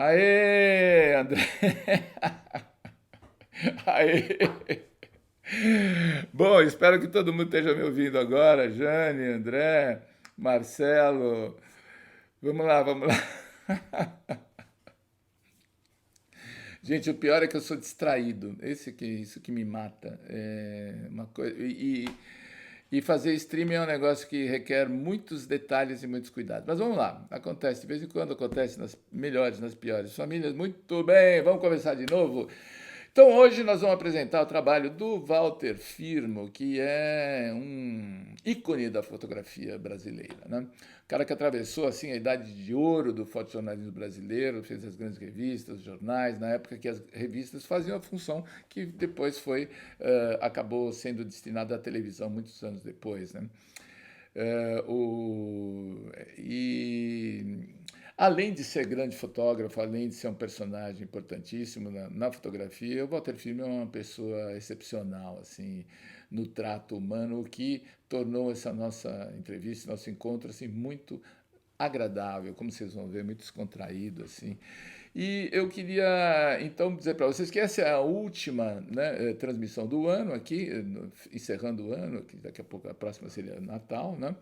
Aê, André! Aê! Bom, espero que todo mundo esteja me ouvindo agora. Jane, André, Marcelo. Vamos lá, vamos lá. Gente, o pior é que eu sou distraído. Isso que me mata. É uma coisa. E fazer streaming é um negócio que requer muitos detalhes e muitos cuidados. Mas vamos lá, acontece, de vez em quando acontece nas melhores, nas piores famílias. Muito bem, vamos começar de novo. Então hoje nós vamos apresentar o trabalho do Walter Firmo, que é um ícone da fotografia brasileira, né? O cara que atravessou assim a idade de ouro do fotojornalismo brasileiro, fez as grandes revistas, os jornais, na época que as revistas faziam a função que depois acabou sendo destinada à televisão muitos anos depois, né? É, o, e além de ser grande fotógrafo, além de ser um personagem importantíssimo na fotografia, o Walter Filme é uma pessoa excepcional, assim, no trato humano, o que tornou essa nossa entrevista, nosso encontro, assim, muito agradável, como vocês vão ver, muito descontraído, assim. E eu queria então dizer para vocês que essa é a última, né, transmissão do ano aqui, encerrando o ano, que daqui a pouco a próxima seria Natal, né?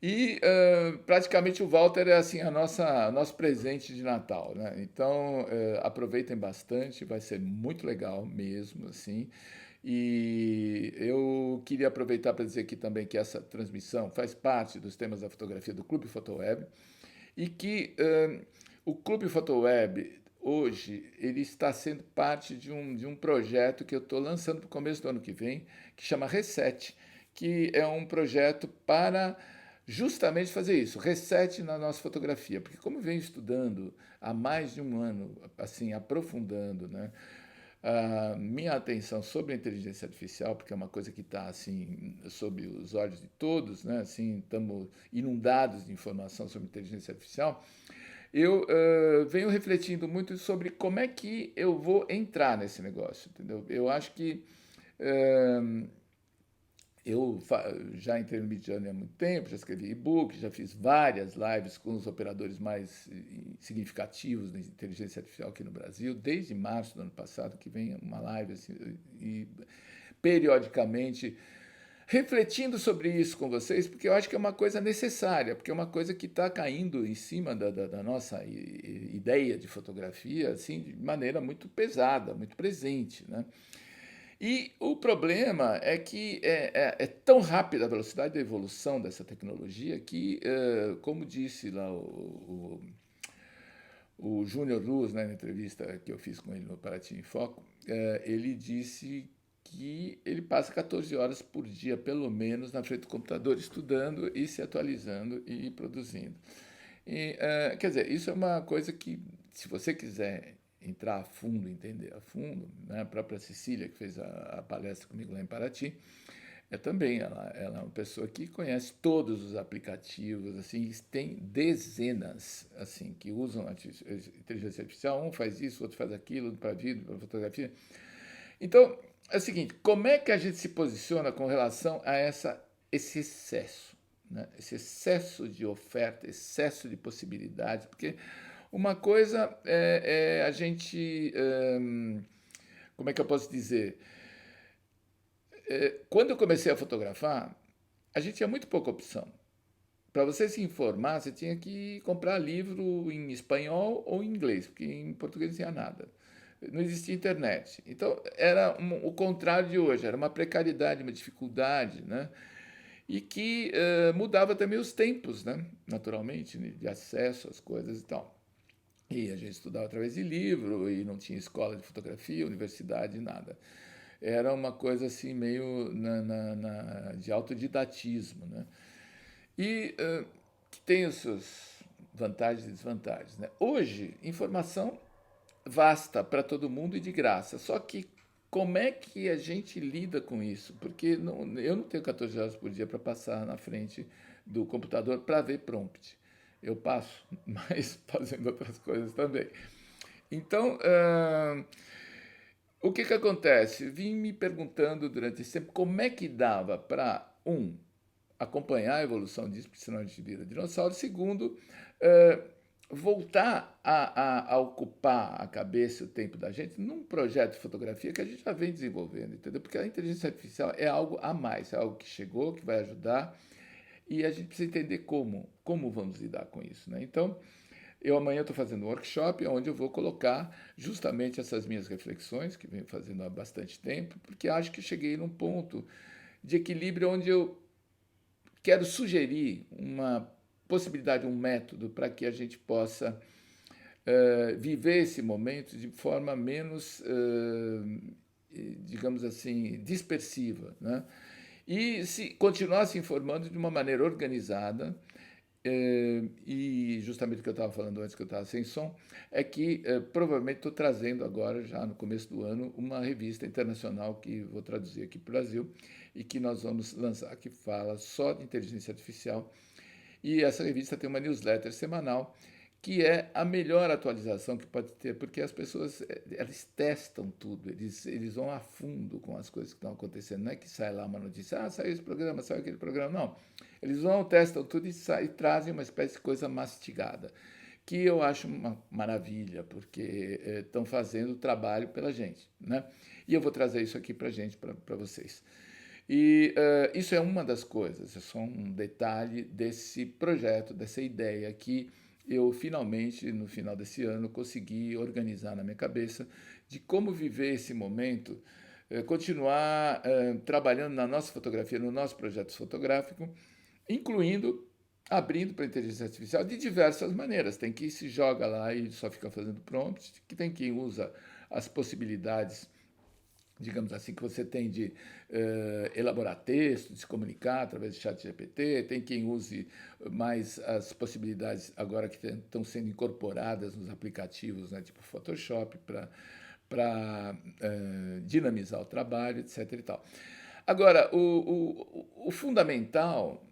E praticamente o Walter é assim nosso presente de Natal, né? Então aproveitem bastante, vai ser muito legal mesmo, assim. E eu queria aproveitar para dizer aqui também que essa transmissão faz parte dos temas da fotografia do Clube Photoweb e que o Clube Photoweb hoje ele está sendo parte de um projeto que eu estou lançando para o começo do ano que vem, que chama Reset, que é um projeto para justamente fazer isso, reset na nossa fotografia, porque como eu venho estudando há mais de um ano, assim, aprofundando, né, a minha atenção sobre a inteligência artificial, porque é uma coisa que está assim sob os olhos de todos, né? Assim, estamos inundados de informação sobre inteligência artificial. Eu venho refletindo muito sobre como é que eu vou entrar nesse negócio, entendeu? Eu acho que uh, já entrei no Midjourney há muito tempo, já escrevi e-book, já fiz várias lives com os operadores mais significativos da inteligência artificial aqui no Brasil, desde março do ano passado, que vem uma live assim, e periodicamente refletindo sobre isso com vocês, porque eu acho que é uma coisa necessária, porque é uma coisa que está caindo em cima da nossa ideia de fotografia assim, de maneira muito pesada, muito presente, né? E o problema é que é tão rápida a velocidade da evolução dessa tecnologia que, como disse lá o Júnior Luz, né, na entrevista que eu fiz com ele no Paraty em Foco, ele disse que ele passa 14 horas por dia, pelo menos, na frente do computador, estudando e se atualizando e produzindo. E, quer dizer, isso é uma coisa que, se você quiser entrar a fundo, entender a fundo, né, a própria Cecília, que fez a palestra comigo lá em Paraty, também ela é uma pessoa que conhece todos os aplicativos, assim, tem dezenas, assim, que usam a inteligência artificial, um faz isso, outro faz aquilo, para vídeo, para fotografia. Então, é o seguinte, como é que a gente se posiciona com relação a esse excesso? Né? Esse excesso de oferta, excesso de possibilidades, porque uma coisa é a gente, como é que eu posso dizer? Quando eu comecei a fotografar, a gente tinha muito pouca opção. Para você se informar, você tinha que comprar livro em espanhol ou em inglês, porque em português não tinha nada. Não existia internet. Então, era o contrário de hoje, era uma precariedade, uma dificuldade, né? E que mudava também os tempos, né? Naturalmente, né? De acesso às coisas e tal. E a gente estudava através de livro, e não tinha escola de fotografia, universidade, nada. Era uma coisa assim, meio de autodidatismo, né? E que tem os seus vantagens e desvantagens, né? Hoje, informação vasta para todo mundo e de graça. Só que como é que a gente lida com isso? Porque eu não tenho 14 horas por dia para passar na frente do computador para ver prompt. Eu passo, mas fazendo outras coisas também. Então, o que acontece? Vim me perguntando durante esse tempo como é que dava para, acompanhar a evolução disso, porque senão a gente vira dinossauro. Segundo, voltar a ocupar a cabeça e o tempo da gente num projeto de fotografia que a gente já vem desenvolvendo, entendeu? Porque a inteligência artificial é algo a mais, é algo que chegou, que vai ajudar, e a gente precisa entender como vamos lidar com isso, né? Então, eu amanhã estou fazendo um workshop onde eu vou colocar justamente essas minhas reflexões, que venho fazendo há bastante tempo, porque acho que cheguei num ponto de equilíbrio onde eu quero sugerir uma possibilidade, um método para que a gente possa viver esse momento de forma menos, digamos assim, dispersiva, né? E continuar se informando de uma maneira organizada. E justamente o que eu estava falando antes, que eu estava sem som, é que provavelmente estou trazendo agora, já no começo do ano, uma revista internacional que vou traduzir aqui para o Brasil e que nós vamos lançar, que fala só de inteligência artificial. E essa revista tem uma newsletter semanal que é a melhor atualização que pode ter, porque as pessoas elas testam tudo, eles vão a fundo com as coisas que estão acontecendo. Não é que sai lá uma notícia, saiu esse programa, saiu aquele programa, não. Eles vão, testam tudo e trazem uma espécie de coisa mastigada, que eu acho uma maravilha, porque estão fazendo o trabalho pela gente, né? E eu vou trazer isso aqui para gente, para vocês. E isso é uma das coisas, é só um detalhe desse projeto, dessa ideia que eu finalmente, no final desse ano, consegui organizar na minha cabeça de como viver esse momento, continuar trabalhando na nossa fotografia, no nosso projeto fotográfico, incluindo abrindo para a inteligência artificial de diversas maneiras. Tem quem se joga lá e só fica fazendo prompts, que tem quem usa as possibilidades, digamos assim, que você tem de elaborar texto, de se comunicar através do chat GPT, tem quem use mais as possibilidades agora que estão sendo incorporadas nos aplicativos, né, tipo Photoshop, para dinamizar o trabalho, etc. E tal. Agora, o fundamental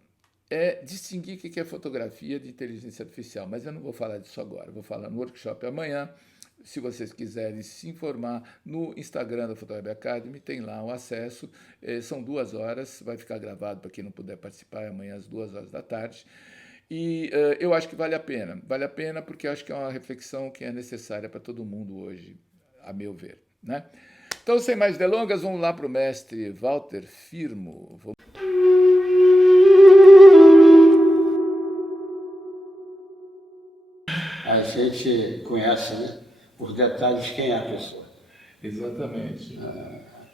é distinguir o que é fotografia de inteligência artificial, mas eu não vou falar disso agora, vou falar no workshop amanhã. Se vocês quiserem se informar, no Instagram da Photoweb Academy tem lá o acesso, são 2 horas, vai ficar gravado para quem não puder participar, amanhã às 2 horas da tarde. E eu acho que vale a pena porque eu acho que é uma reflexão que é necessária para todo mundo hoje, a meu ver, né? Então, sem mais delongas, vamos lá para o mestre Walter Firmo. A gente conhece, né, por detalhes quem é a pessoa. Exatamente.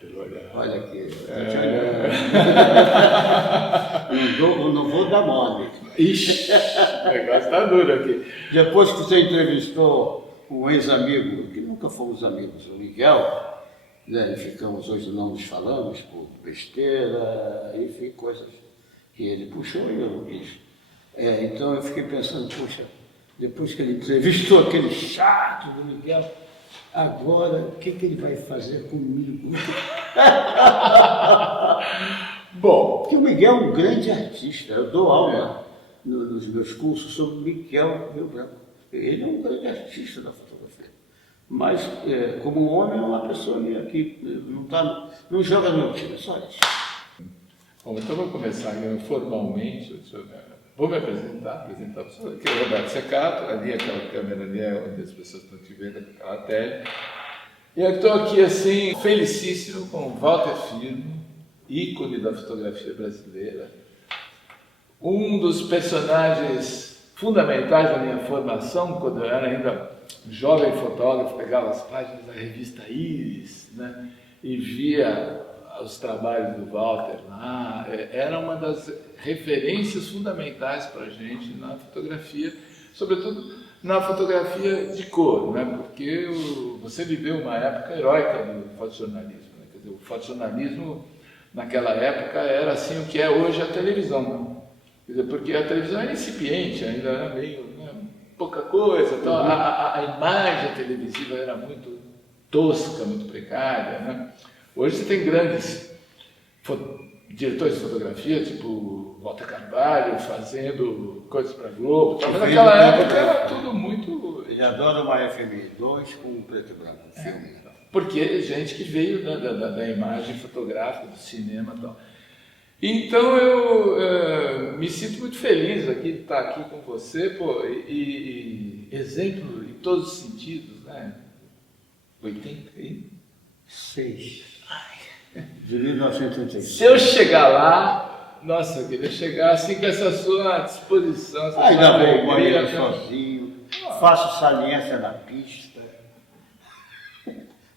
Pelo olhar. Olha aqui, eu estou te olhando. Não vou dar mole. Ixi, o negócio está duro aqui. Depois que você entrevistou um ex-amigo, que nunca fomos amigos, o Miguel, né, e ficamos hoje não nos falamos por besteira, enfim, coisas que ele puxou e eu não quis. Então eu fiquei pensando, poxa, depois que ele entrevistou aquele chato do Miguel, agora o que ele vai fazer comigo? Bom, porque o Miguel é um grande artista, eu dou aula nos meus cursos sobre o Miguel Rio Branco. Ele é um grande artista da fotografia. Mas, como homem, é uma pessoa que não joga no meu time, só isso. Bom, então vou começar formalmente. Vou me apresentar para você. Aqui é o Roberto Secato, ali aquela câmera ali é onde as pessoas estão te vendo, aquela tele. E eu estou aqui assim, felicíssimo com o Walter Firmo, ícone da fotografia brasileira. Um dos personagens fundamentais da minha formação, quando eu era ainda jovem fotógrafo, pegava as páginas da revista Iris, né, e via os trabalhos do Walter lá, era uma das referências fundamentais para a gente na fotografia, sobretudo na fotografia de cor, né? Porque você viveu uma época heróica do fotojornalismo, né? Quer dizer, o fotojornalismo naquela época era assim o que é hoje a televisão, né? Quer dizer, porque a televisão era incipiente, ainda era meio, né, pouca coisa, então a imagem televisiva era muito tosca, muito precária, né? Hoje você tem grandes diretores de fotografia, tipo Walter Carvalho, fazendo coisas para Globo. Mas naquela época era tudo muito... Ele adora uma FMI2 com preto e branco, filme. Porque gente que veio da imagem fotográfica, do cinema e tal. Então eu me sinto muito feliz aqui de estar aqui com você, pô, e exemplo em todos os sentidos, né? 86. De 1986. Se eu chegar lá, nossa, eu queria chegar assim com essa sua disposição, essa Ainda sua vou alegria, banheiro né? sozinho, faço saliência na pista.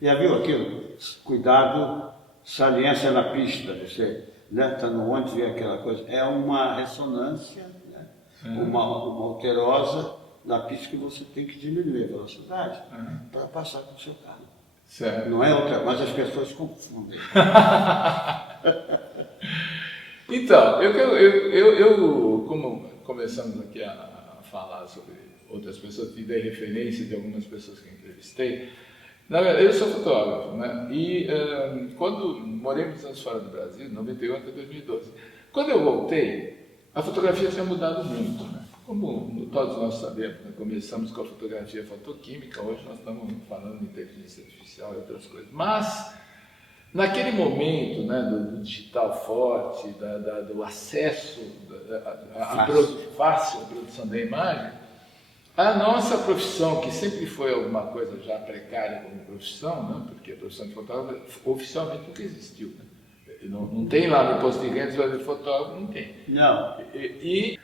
Já viu aquilo? Cuidado, saliência na pista. Você está no ônibus, vê aquela coisa. É uma ressonância, né? Uma alterosa na pista que você tem que diminuir a velocidade para passar com o seu carro. Certo. Não é outra, mas as pessoas confundem. Então, eu como começamos aqui a falar sobre outras pessoas, e dei referência de algumas pessoas que eu entrevistei, na verdade, eu sou fotógrafo, né? E quando morei muitos anos fora do Brasil, 98 a 2012, quando eu voltei, a fotografia tinha mudado muito, né? Como todos nós sabemos, né? Começamos com a fotografia fotoquímica, hoje nós estamos falando de inteligência artificial e outras coisas. Mas, naquele momento, né, do digital forte, do acesso fácil à produção da imagem, a nossa profissão, que sempre foi alguma coisa já precária como profissão, né, porque a profissão de fotógrafo oficialmente nunca existiu. Né? Não tem lá no imposto de renda, vai ver fotógrafo, não tem. Não. E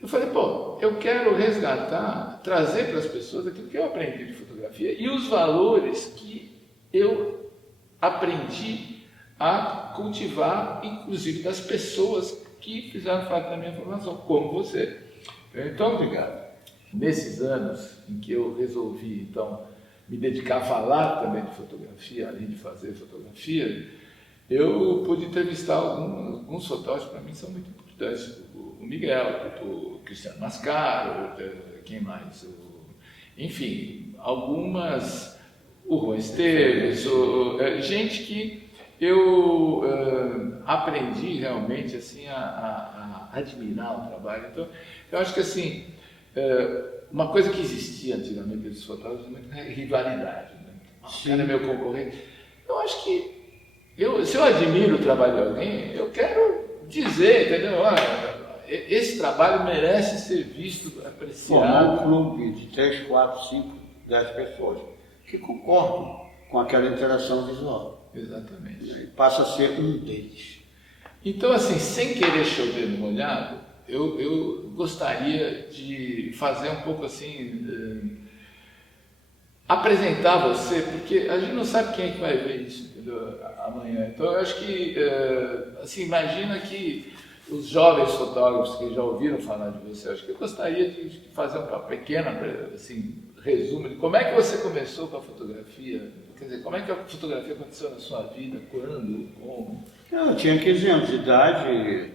eu falei, pô, eu quero resgatar, trazer para as pessoas aquilo que eu aprendi de fotografia e os valores que eu aprendi a cultivar, inclusive das pessoas que fizeram parte da minha formação, como você. Então, obrigado. Nesses anos em que eu resolvi, então, me dedicar a falar também de fotografia, além de fazer fotografia, eu pude entrevistar alguns fotógrafos que para mim são muito importantes. O Miguel, o Cristiano Mascaro, quem mais? Enfim, algumas, o Juan Esteves, gente que eu aprendi realmente assim, a admirar o trabalho. Então, eu acho que assim, uma coisa que existia antigamente entre os fotógrafos é muita rivalidade. Né? O cara é meu concorrente. Eu acho que, se eu admiro o trabalho de alguém, eu quero dizer, entendeu? Olha, esse trabalho merece ser visto, apreciado. Formar um clube de 3, 4, 5, 10 pessoas que concordam com aquela interação visual. Exatamente. E passa a ser um deles. Então, assim, sem querer chover no molhado, eu gostaria de fazer um pouco assim, apresentar você, porque a gente não sabe quem é que vai ver isso, entendeu? Amanhã. Então, eu acho que, assim, imagina que os jovens fotógrafos que já ouviram falar de você, acho que eu gostaria de fazer uma pequena, assim, resumo de como é que você começou com a fotografia, quer dizer, como é que a fotografia aconteceu na sua vida, quando, como? Eu tinha 15 anos de idade,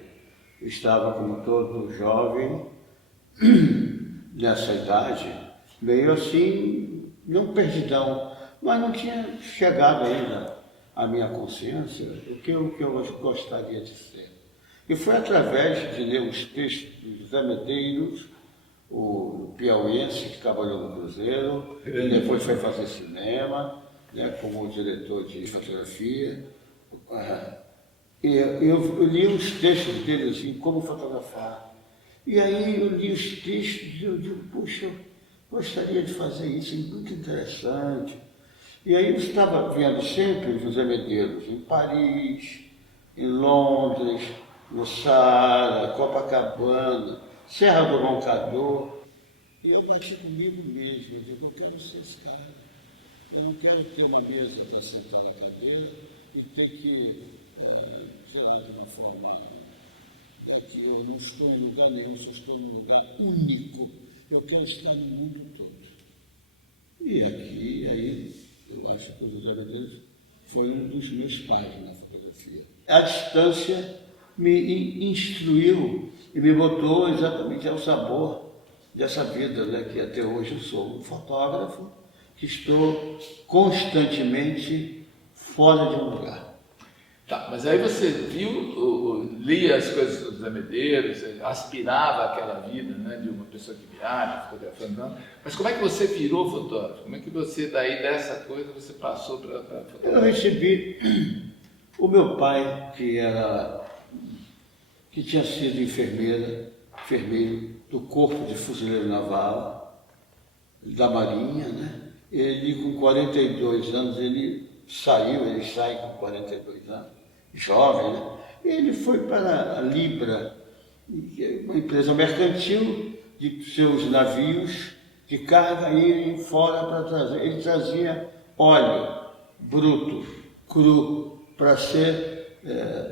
estava como todo jovem, nessa idade, meio assim, não perdidão, mas não tinha chegado ainda à minha consciência o que eu gostaria de ser. E foi através de ler os textos de José Medeiros, o piauiense que trabalhou no Cruzeiro, e depois foi fazer cinema, né, como diretor de fotografia. E eu li os textos dele assim, como fotografar. E aí eu li os textos e eu digo, puxa, eu gostaria de fazer isso, é muito interessante. E aí eu estava vendo sempre José Medeiros em Paris, em Londres, no Saara, Copacabana, Serra do Roncador. E eu bati comigo mesmo, eu digo, eu quero ser esse cara. Eu não quero ter uma mesa para sentar na cadeira e ter que, sei lá, de uma forma, né, que eu não estou em lugar nenhum, só estou num lugar único. Eu quero estar no mundo todo. E aqui, aí, eu acho que o José Medeiros foi um dos meus pais na fotografia. A distância me instruiu e me botou exatamente ao sabor dessa vida, né, que até hoje eu sou um fotógrafo, que estou constantemente fora de um lugar. Tá, mas aí você viu, lia as coisas dos José Medeiros, aspirava àquela vida, né, de uma pessoa que viaja, fotografando, não. Mas como é que você virou fotógrafo? Como é que você, daí dessa coisa, você passou para fotografia? Eu recebi o meu pai, que tinha sido enfermeiro do Corpo de Fuzileiro Naval, da Marinha, né? Ele, com 42 anos, ele sai com 42 anos, jovem, né? Ele foi para a Libra, uma empresa mercantil de seus navios de carga irem fora para trazer. Ele trazia óleo bruto, cru, para ser,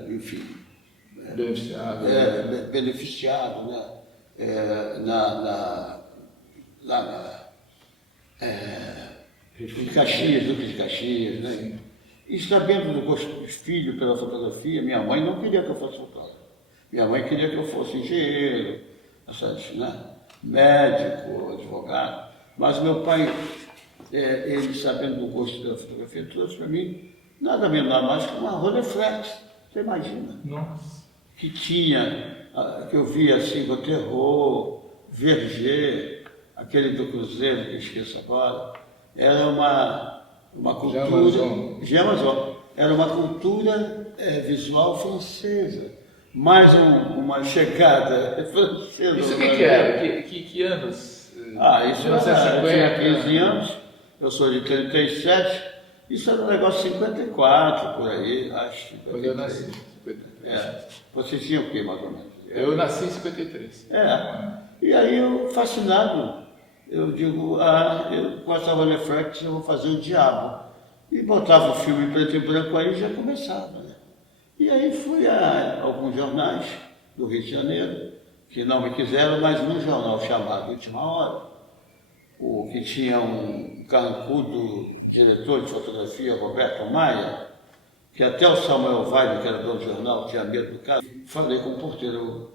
enfim, beneficiado, né? Em Caxias, Duque de Caxias, né? E sabendo do gosto dos filhos pela fotografia, minha mãe não queria que eu fosse fotógrafo. Minha mãe queria que eu fosse engenheiro, né? Médico, advogado. Mas meu pai, ele sabendo do gosto pela fotografia, trouxe para mim nada menos nada mais que uma Rolleiflex. Você imagina? Nossa. Que tinha, que eu via assim, Terreau, Verger, aquele do Cruzeiro, que eu esqueço agora. Era uma cultura... Giamazon. Era uma cultura visual francesa. Mais uma chegada francesa. Isso o que era? Que anos? Isso eu tinha 15 anos, eu sou de 37, isso era um negócio de 54, por aí, acho. Quando eu nasci, 53. Você tinha o quê, mais ou menos? Eu nasci em 53. E aí eu, fascinado, eu digo, com essa Rolleiflex eu vou fazer o diabo. E botava o filme em preto e branco aí e já começava, né? E aí fui a alguns jornais do Rio de Janeiro, que não me quiseram, mas num jornal chamado Última Hora, o que tinha um carrancudo diretor de fotografia, Roberto Maia, que até o Samuel Weiner, que era dono do jornal, tinha medo do cara. Falei com o porteiro,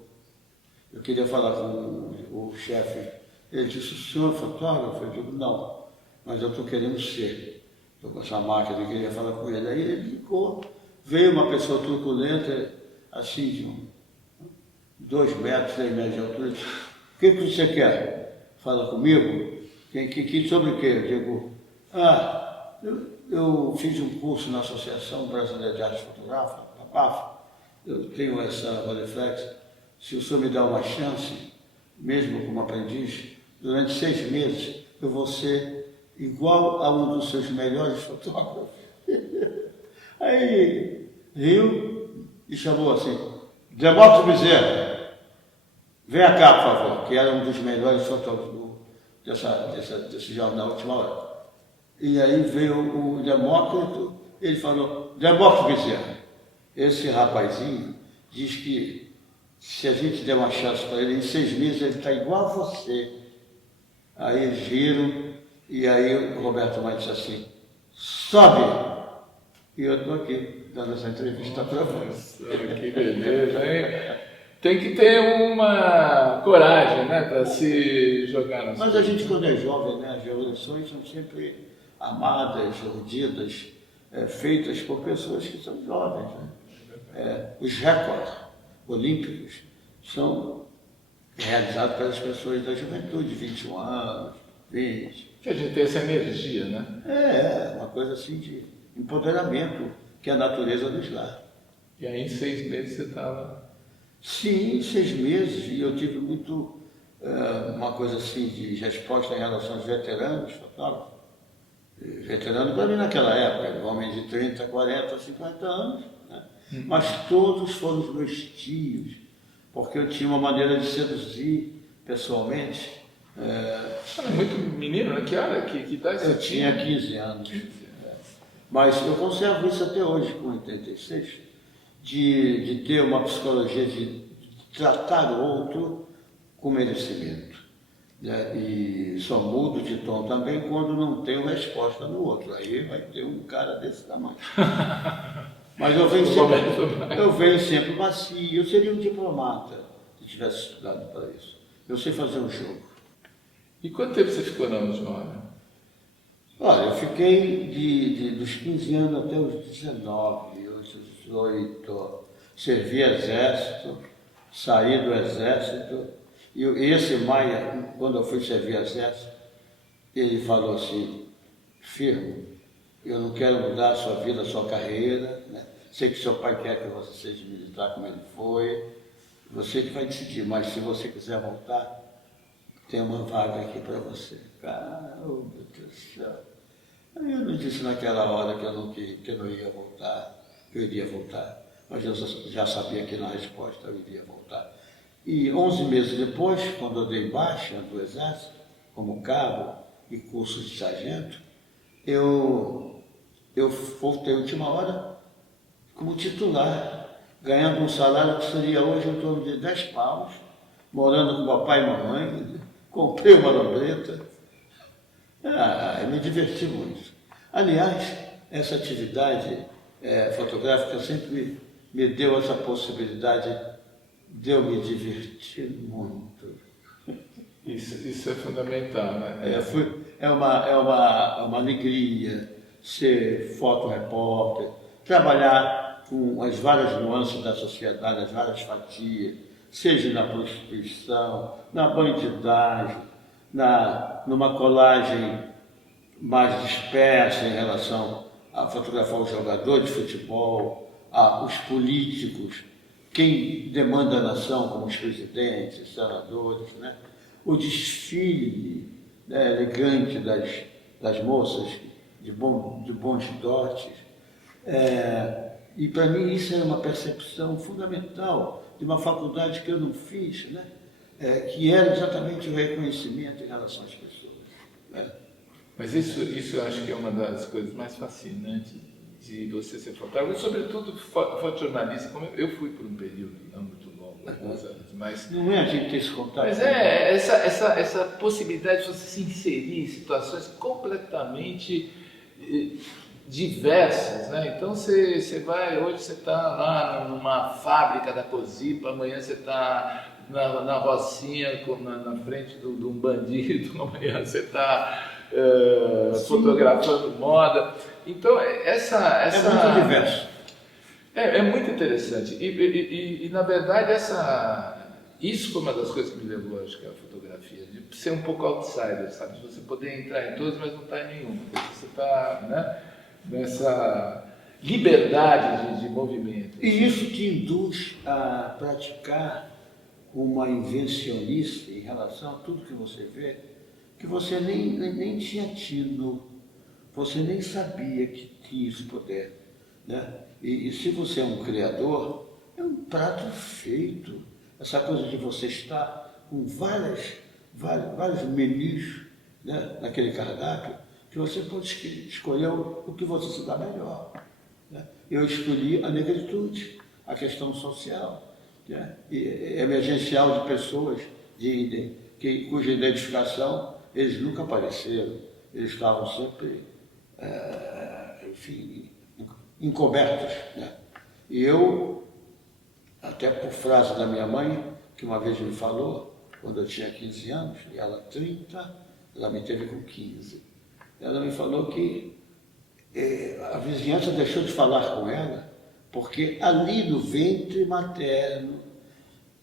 eu queria falar com o chefe. Ele disse, o senhor é fotógrafo? Eu digo, não, mas eu estou querendo ser. Estou com essa máquina, eu queria falar com ele. Aí ele ligou, veio uma pessoa truculenta, assim, de 2 metros, 3 metros de altura, disse, o que você quer? Fala comigo? Sobre o quê? Eu digo, eu fiz um curso na Associação Brasileira de Arte Fotográfica, a PAF, eu tenho essa Rolleiflex, se o senhor me dá uma chance, mesmo como aprendiz, durante 6 meses eu vou ser igual a um dos seus melhores fotógrafos. Aí riu e chamou assim, Demócrito Bezerra, venha cá, por favor, que era um dos melhores fotógrafos desse jornal Última Hora. E aí veio o Demócrito, ele falou, Demócrito Bezerra, esse rapazinho diz que se a gente der uma chance para ele, em 6 meses ele está igual a você. Aí eles riram, e aí o Roberto Maia disse assim, sobe! E eu estou aqui, dando essa entrevista para você. Que beleza, hein? Tem que ter uma coragem, né, para se jogar nas Mas a gente, quando é jovem, né, as revoluções são sempre amadas, urdidas, feitas por pessoas que são jovens. Né? Os recordes olímpicos são realizados pelas pessoas da juventude, 21 anos, 20. Que a gente tem essa energia, né? Uma coisa assim de empoderamento que a natureza nos dá. E aí em 6 meses você estava... Sim, 6 meses, e eu tive muito, uma coisa assim de resposta em relação aos veteranos, fotógrafos. Veterano para mim naquela época, homens de 30, 40, 50 anos, né? Mas todos foram os meus tios, porque eu tinha uma maneira de seduzir pessoalmente. Era muito menino, né? Que idade você tinha? Eu tinha 15 anos. Mas eu conservo isso até hoje, com 86, de ter uma psicologia de tratar o outro com merecimento. E só mudo de tom também quando não tenho resposta no outro. Aí vai ter um cara desse tamanho. Mas eu venho sempre macio. Eu seria um diplomata se tivesse estudado para isso. Eu sei fazer um jogo. E quanto tempo você ficou na Última Hora? Olha, eu fiquei dos 15 anos até os 19, 18. Servi exército, saí do exército. E esse Maia, quando eu fui servir exército, ele falou assim, Firmo, eu não quero mudar a sua vida, a sua carreira, né? Sei que seu pai quer que você seja militar como ele foi, você que vai decidir, mas se você quiser voltar, tem uma vaga aqui para você. Cara, oh, meu Deus do céu. Aí eu não disse naquela hora que eu não ia voltar, que eu iria voltar. Mas eu já sabia que na resposta eu iria voltar. E 11 meses depois, quando eu dei baixa do Exército, como cabo e curso de sargento, eu voltei à última hora como titular, ganhando um salário que seria hoje em torno de 10 paus, morando com papai e mamãe, comprei uma lambreta. Eu me diverti muito. Aliás, essa atividade fotográfica sempre me deu essa possibilidade de eu me divertir muito. Isso é fundamental, né? É uma alegria ser fotorepórter, trabalhar com as várias nuances da sociedade, as várias fatias, seja na prostituição, na bandidagem, numa colagem mais dispersa em relação a fotografar os jogadores de futebol, os políticos, quem demanda a nação, como os presidentes, senadores, né? O desfile, né, elegante das moças de bons dotes. E para mim isso é uma percepção fundamental de uma faculdade que eu não fiz, né? Que era exatamente o reconhecimento em relação às pessoas. Né? Mas isso eu acho que é uma das coisas mais fascinantes de você ser fotógrafo, sobretudo fotojornalista, como eu fui por um período não muito longo, alguns anos, mas... Não é a gente ter esse contato? Mas essa possibilidade de você se inserir em situações completamente diversas, né? Então você vai, hoje você está lá numa fábrica da Cosipa, amanhã você está na Rocinha, na frente de um bandido, amanhã você está fotografando moda. Então é muito diverso. É muito interessante. E na verdade, isso foi uma das coisas que me levou, acho que, à fotografia, de ser um pouco outsider, sabe? De você poder entrar em todos, mas não estar em nenhum. Porque você está, né, nessa liberdade de movimento. E isso te induz a praticar uma invencionice em relação a tudo que você vê, que você nem tinha tido, você nem sabia que tinha esse poder, né? E se você é um criador, é um prato feito. Essa coisa de você estar com vários menus, né, naquele cardápio, que você pode escolher o que você se dá melhor. Né? Eu escolhi a negritude, a questão social, né? Emergencial de pessoas cuja identificação eles nunca apareceram, eles estavam sempre, enfim, encobertos. Né? E eu, até por frase da minha mãe, que uma vez me falou, quando eu tinha 15 anos, e ela 30, ela me teve com 15. Ela me falou que a vizinhança deixou de falar com ela, porque ali no ventre materno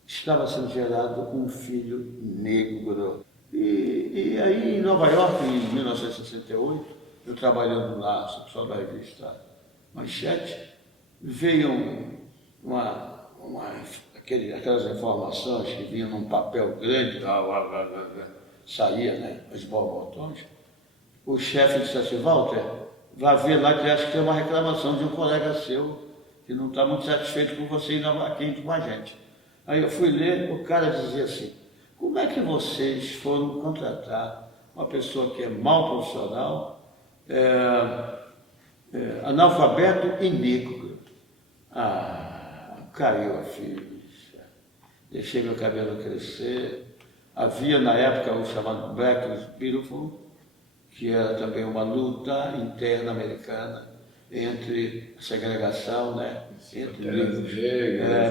estava sendo gerado um filho negro. E aí, em Nova York, em 1968, eu trabalhando lá, só da revista Manchete, veio aquelas informações que vinham num papel grande, saía, né, os borbotões. O chefe disse assim: Walter, vá ver lá que acho que tem uma reclamação de um colega seu que não está muito satisfeito com você indo aqui com a gente. Aí eu fui ler, o cara dizia assim: como é que vocês foram contratar uma pessoa que é mal profissional, analfabeto e negro? Caiu a ficha. Deixei meu cabelo crescer. Havia na época o chamado Black is Beautiful, que era também uma luta interna americana entre segregação, né? Entre negros,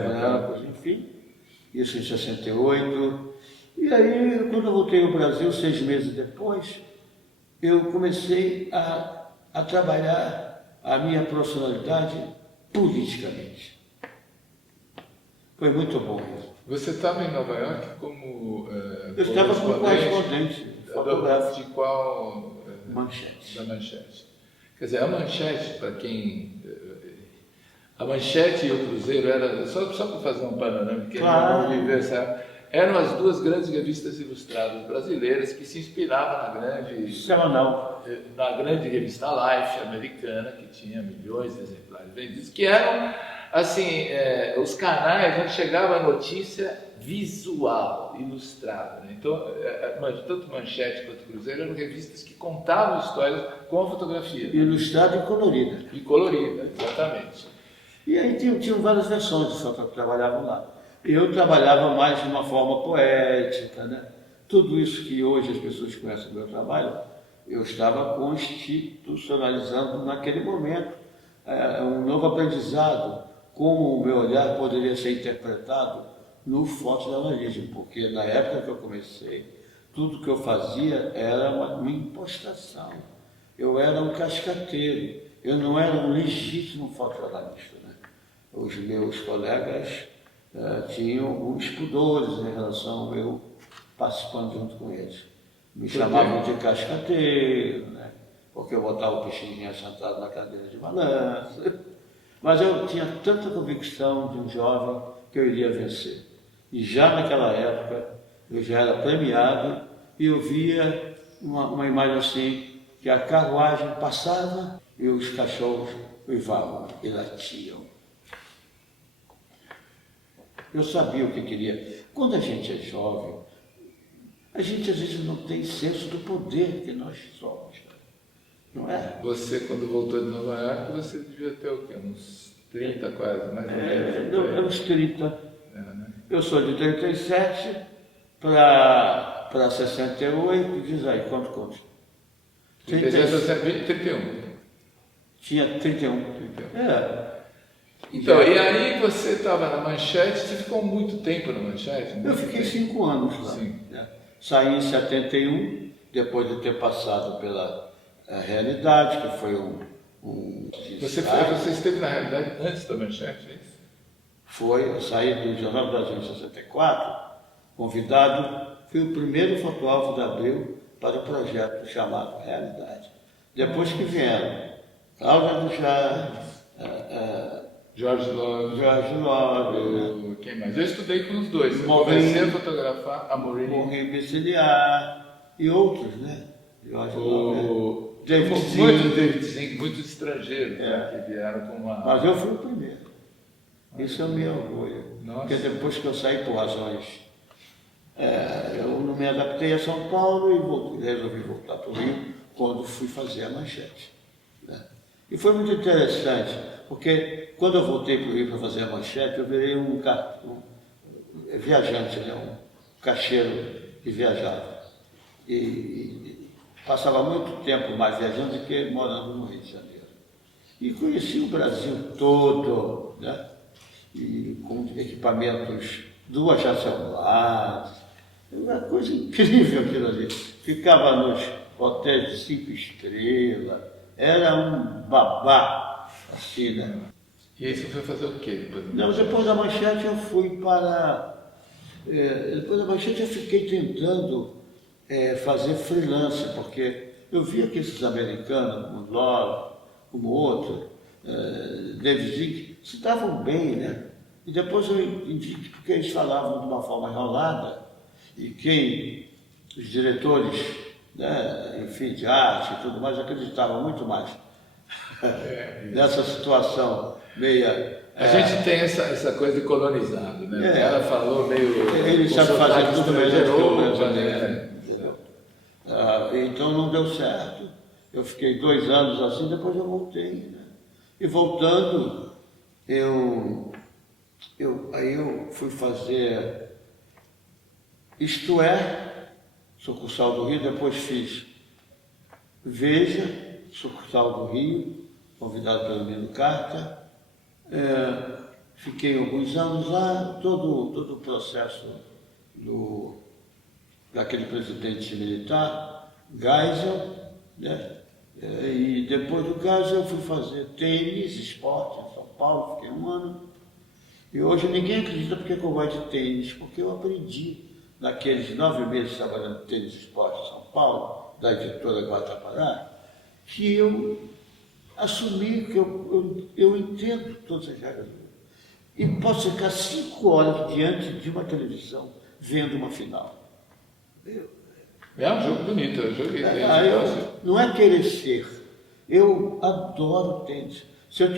brancos, enfim. Isso em 68. E aí, quando eu voltei ao Brasil, 6 meses depois, eu comecei a trabalhar a minha profissionalidade politicamente. Foi muito bom isso. Você estava em Nova York como eu estava como correspondente fotográfico. De qual? Manchete. Da Manchete. Quer dizer, a Manchete, para quem... A Manchete e o Cruzeiro era... Só para fazer um panorama, porque claro. não viver, sabe? eram as duas grandes revistas ilustradas brasileiras que se inspiravam na grande revista Life americana, que tinha milhões de exemplares vendidos, que eram, assim, os canais onde chegava a notícia visual, ilustrada. Né? Então, tanto Manchete quanto Cruzeiro eram revistas que contavam histórias com fotografia. Ilustrada e colorida. E colorida, exatamente. E aí tinham várias versões de foto que trabalhavam lá. Eu trabalhava mais de uma forma poética, né? Tudo isso que hoje as pessoas conhecem do meu trabalho, eu estava constitucionalizando naquele momento um novo aprendizado, como o meu olhar poderia ser interpretado no fotojornalismo, porque na época que eu comecei, tudo que eu fazia era uma impostação. Eu era um cascateiro, eu não era um legítimo fotojornalista, né? Os meus colegas tinham alguns pudores em relação a eu participando junto com eles. Me chamavam de cascateiro, né? Porque eu botava o peixinho sentado na cadeira de balança. Mas eu tinha tanta convicção de um jovem que eu iria vencer. E já naquela época, eu já era premiado e eu via uma imagem assim, que a carruagem passava e os cachorros uivavam e latiam. Eu sabia o que queria. Quando a gente é jovem, a gente às vezes não tem senso do poder que nós somos. Não é? Você, quando voltou de Nova York, você devia ter o quê? Uns 30 quase, mais ou menos? Uns 30. Né? Eu sou de 37 para 68, diz aí, quanto? 31. Tinha 31. Então, e aí você estava na Manchete, você ficou muito tempo na Manchete? Eu fiquei 5 anos lá. Sim. Né? Saí em 71, depois de ter passado pela Realidade, que foi Você esteve na Realidade antes da Manchete, é isso? Eu saí do Jornal do Brasil em 64, convidado, fui o primeiro fotógrafo da Abril para o projeto chamado Realidade. Depois que vieram Cláudia do Jorge Love, né? Quem mais? Eu estudei com os dois. Eu Maureen, comecei a fotografar a Maureen Beceliar e outros, né? Jorge Love, David Zink, muitos estrangeiros né, que vieram com uma... Mas eu fui o primeiro. Isso é o meu orgulho. Nossa. Porque depois que eu saí por razões, eu não me adaptei a São Paulo e resolvi voltar para o Rio quando fui fazer a Manchete. Né? E foi muito interessante, porque quando eu voltei para o Rio para fazer a Manchete, eu virei um viajante, né? Um cacheiro que viajava. E passava muito tempo mais viajando do que morando no Rio de Janeiro. E conheci o Brasil todo, né? E com equipamentos 2 Hasselblad, uma coisa incrível aquilo ali. Ficava nos hotéis de 5 estrelas, era um babá, assim, né? E aí você foi fazer o quê? Depois da Manchete eu fui para... depois da Manchete eu fiquei tentando fazer freelance, porque eu via que esses americanos, como Love, como outro, David Zink, se davam bem, né? E depois eu entendi porque eles falavam de uma forma enrolada e os diretores, né, enfim, de arte e tudo mais, acreditavam muito mais nessa situação meia... A gente tem essa coisa de colonizado, né? O cara falou meio... Ele sabe fazer tudo melhor que o brasileiro. Né? Então não deu certo. Eu fiquei 2 anos assim, depois eu voltei. Né? E voltando, aí eu fui fazer Isto É, sucursal do Rio, depois fiz Veja, sucursal do Rio, convidado pelo Nino Carter. Fiquei alguns anos lá, todo o processo daquele presidente militar, Geisel, né? E depois do Geisel eu fui fazer tênis, esporte em São Paulo, fiquei 1 ano. E hoje ninguém acredita porque eu gosto de tênis, porque eu aprendi naqueles 9 meses trabalhando em tênis e esporte em São Paulo, da editora Guatapará, que eu assumi que eu entendo todas as regras. E posso ficar 5 horas diante de uma televisão, vendo uma final. É um jogo bonito, eu joguei Não é querer ser. Eu adoro tênis. Se eu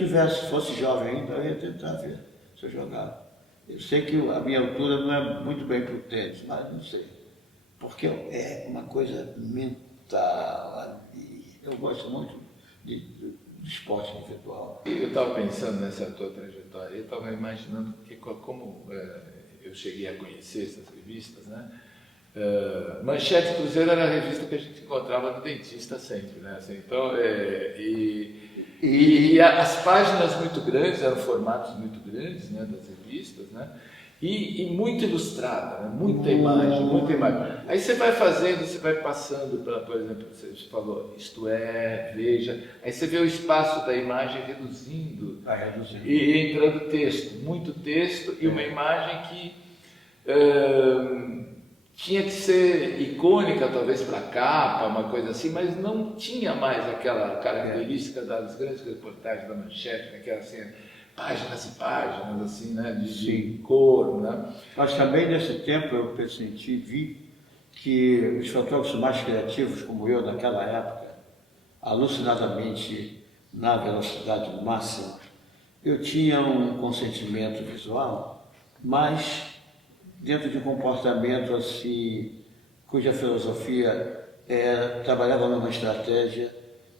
fosse jovem ainda, eu ia tentar ver se eu jogava. Eu sei que a minha altura não é muito bem para o tênis, mas não sei. Porque é uma coisa mental. Eu gosto muito de esporte individual. Eu estava pensando nessa tua trajetória, eu estava imaginando como eu cheguei a conhecer essas revistas, né? Manchete Cruzeiro era a revista que a gente encontrava no dentista sempre, né? Assim, então, e as páginas muito grandes, eram formatos muito grandes, né, das revistas, né? E muito ilustrada, né? Muita imagem, muita imagem. Aí você vai fazendo, você vai passando para, por exemplo, você falou, Isto É, Veja, aí você vê o espaço da imagem reduzindo, e entrando texto, muito texto e uma imagem que tinha que ser icônica, talvez para capa, uma coisa assim, mas não tinha mais aquela característica das grandes reportagens da Manchete, né, que era assim, páginas e páginas, assim, né, de cor, né? Mas também nesse tempo eu vi que os fotógrafos mais criativos, como eu naquela época, alucinadamente na velocidade máxima, eu tinha um consentimento visual, mas dentro de um comportamento assim, cuja filosofia trabalhava numa estratégia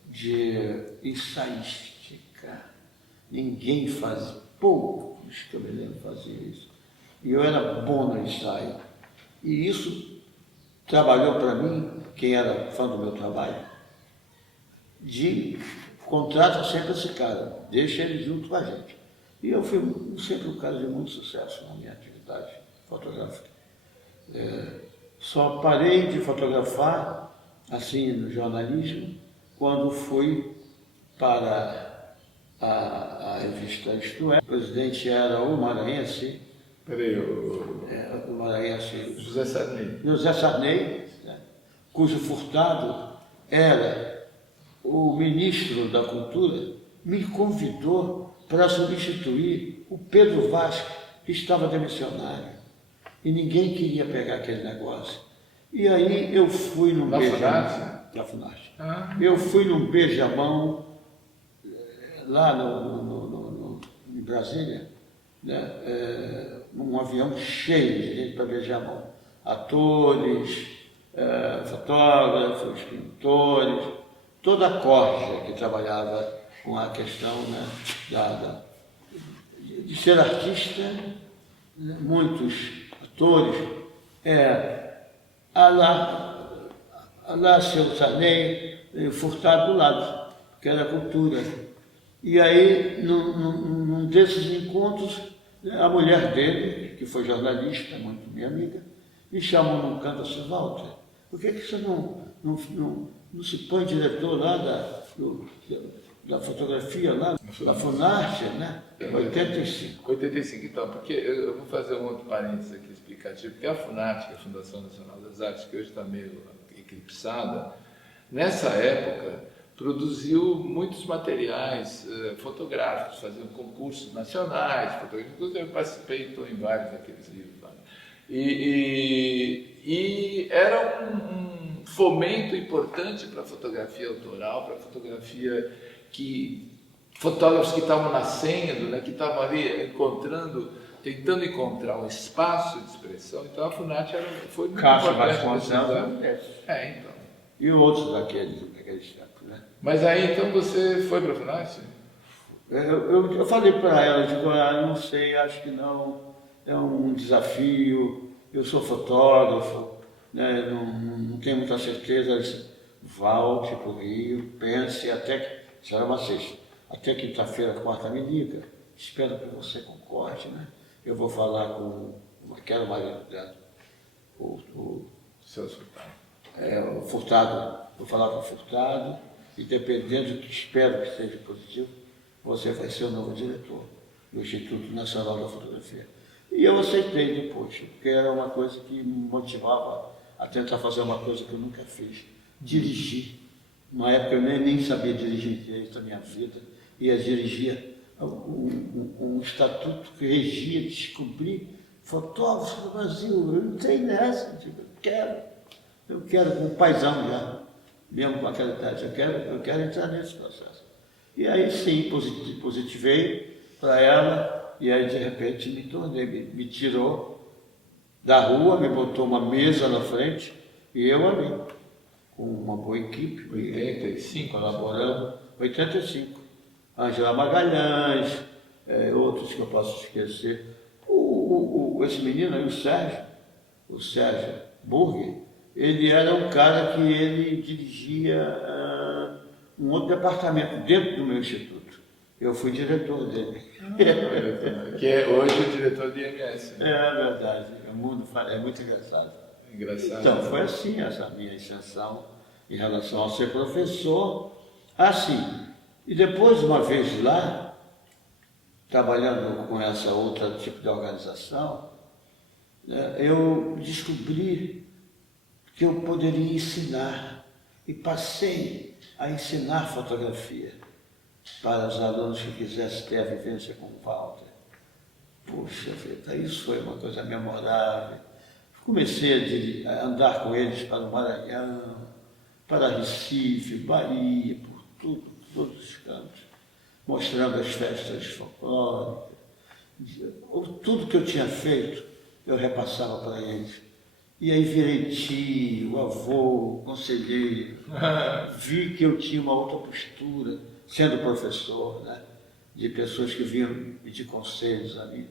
de ensaística. Ninguém fazia, poucos que eu me lembro faziam isso. E eu era bom no ensaio. E isso trabalhou para mim, quem era fã do meu trabalho, de contrata sempre esse cara, deixa ele junto com a gente. E eu fui sempre um cara de muito sucesso na minha atividade fotográfica. Só parei de fotografar, assim, no jornalismo, quando fui para a revista Isto É. O presidente era o maranhense. O maranhense José Sarney. José Sarney, né, cujo Furtado era o ministro da Cultura, me convidou para substituir o Pedro Vaz, que estava demissionário. E ninguém queria pegar aquele negócio. E aí eu fui num beijamão. Da Funarte. Eu fui num beijamão lá em Brasília, né, num avião cheio de gente para beijamão. Atores, fotógrafos, pintores, toda a corja que trabalhava com a questão, né, de ser artista, né, muitos atores, lá seu Sarney, Furtado do lado, que era a cultura. E aí, num desses encontros, a mulher dele, que foi jornalista, muito minha amiga, me chamou num canto assim, Walter, por que você não se põe diretor lá da fotografia lá, da Funarte, né? 85. 85, então, porque eu vou fazer um outro parênteses aqui explicativo, porque a Funarte, que é a Fundação Nacional das Artes, que hoje está meio eclipsada, nessa época produziu muitos materiais fotográficos, faziam concursos nacionais, inclusive eu participei, estou em vários daqueles livros lá. E era um fomento importante para a fotografia autoral, para a fotografia fotógrafos que estavam nascendo, né, que estavam ali tentando encontrar um espaço de expressão. Então a Funarte foi muito importante. Então. E outros daqueles tempos, né? Mas aí então você foi para a Funarte? Eu falei para ela, digo, não sei, acho que não, é um desafio, eu sou fotógrafo, né, não tenho muita certeza. Ela disse, volte para o Rio, pense isso era uma sexta, até quinta-feira, quarta, me liga, espero que você concorde, né? Eu vou falar com aquela marido dela, o Celso Furtado. O Furtado, vou falar com o Furtado, e dependendo do que espero que seja positivo, você vai ser o novo diretor do Instituto Nacional da Fotografia. E eu aceitei depois, porque era uma coisa que me motivava a tentar fazer uma coisa que eu nunca fiz, dirigir. Na época eu nem sabia dirigir direito da minha vida, ia dirigir um estatuto que regia, descobri fotógrafo do Brasil, eu entrei nessa, digo, eu quero com um paizão já, mesmo com aquela idade, eu quero entrar nesse processo. E aí sim, positivei para ela, e aí de repente me tornei, me tirou da rua, me botou uma mesa na frente, e eu ali, com uma boa equipe, 85, colaborando, 85. Angela Magalhães, outros que eu posso esquecer. Esse menino aí, o Sérgio Burger, ele era um cara que ele dirigia um outro departamento dentro do meu instituto. Eu fui diretor dele. Que é hoje o diretor do IMS. Né? É verdade, o mundo é muito engraçado. Engraçado. Então, foi assim essa minha ascensão em relação a ser professor. Assim, e depois, uma vez lá, trabalhando com essa outra tipo de organização, eu descobri que eu poderia ensinar e passei a ensinar fotografia para os alunos que quisessem ter a vivência com o Walter. Puxa vida, isso foi uma coisa memorável. Comecei a andar com eles para o Maranhão, para Recife, Bahia, por todos os cantos, mostrando as festas folclóricas. Tudo que eu tinha feito, eu repassava para eles. E aí virei tio, avô, conselheiro. Vi que eu tinha uma outra postura, sendo professor, né? De pessoas que vinham pedir conselhos a mim.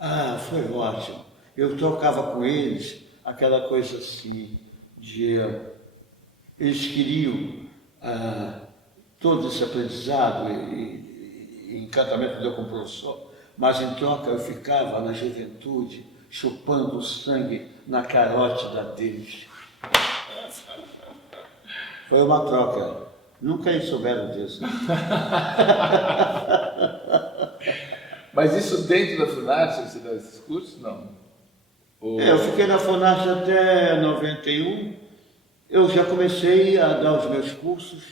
Ah, foi ótimo. Eu trocava com eles aquela coisa assim, de eles queriam todo esse aprendizado e encantamento deu como professor, mas em troca eu ficava na juventude chupando o sangue na carótida deles. Foi uma troca. Nunca eles souberam disso. Mas isso dentro da Funarte, você dá esses cursos? Não. Eu fiquei na Funarte até 91. Eu já comecei a dar os meus cursos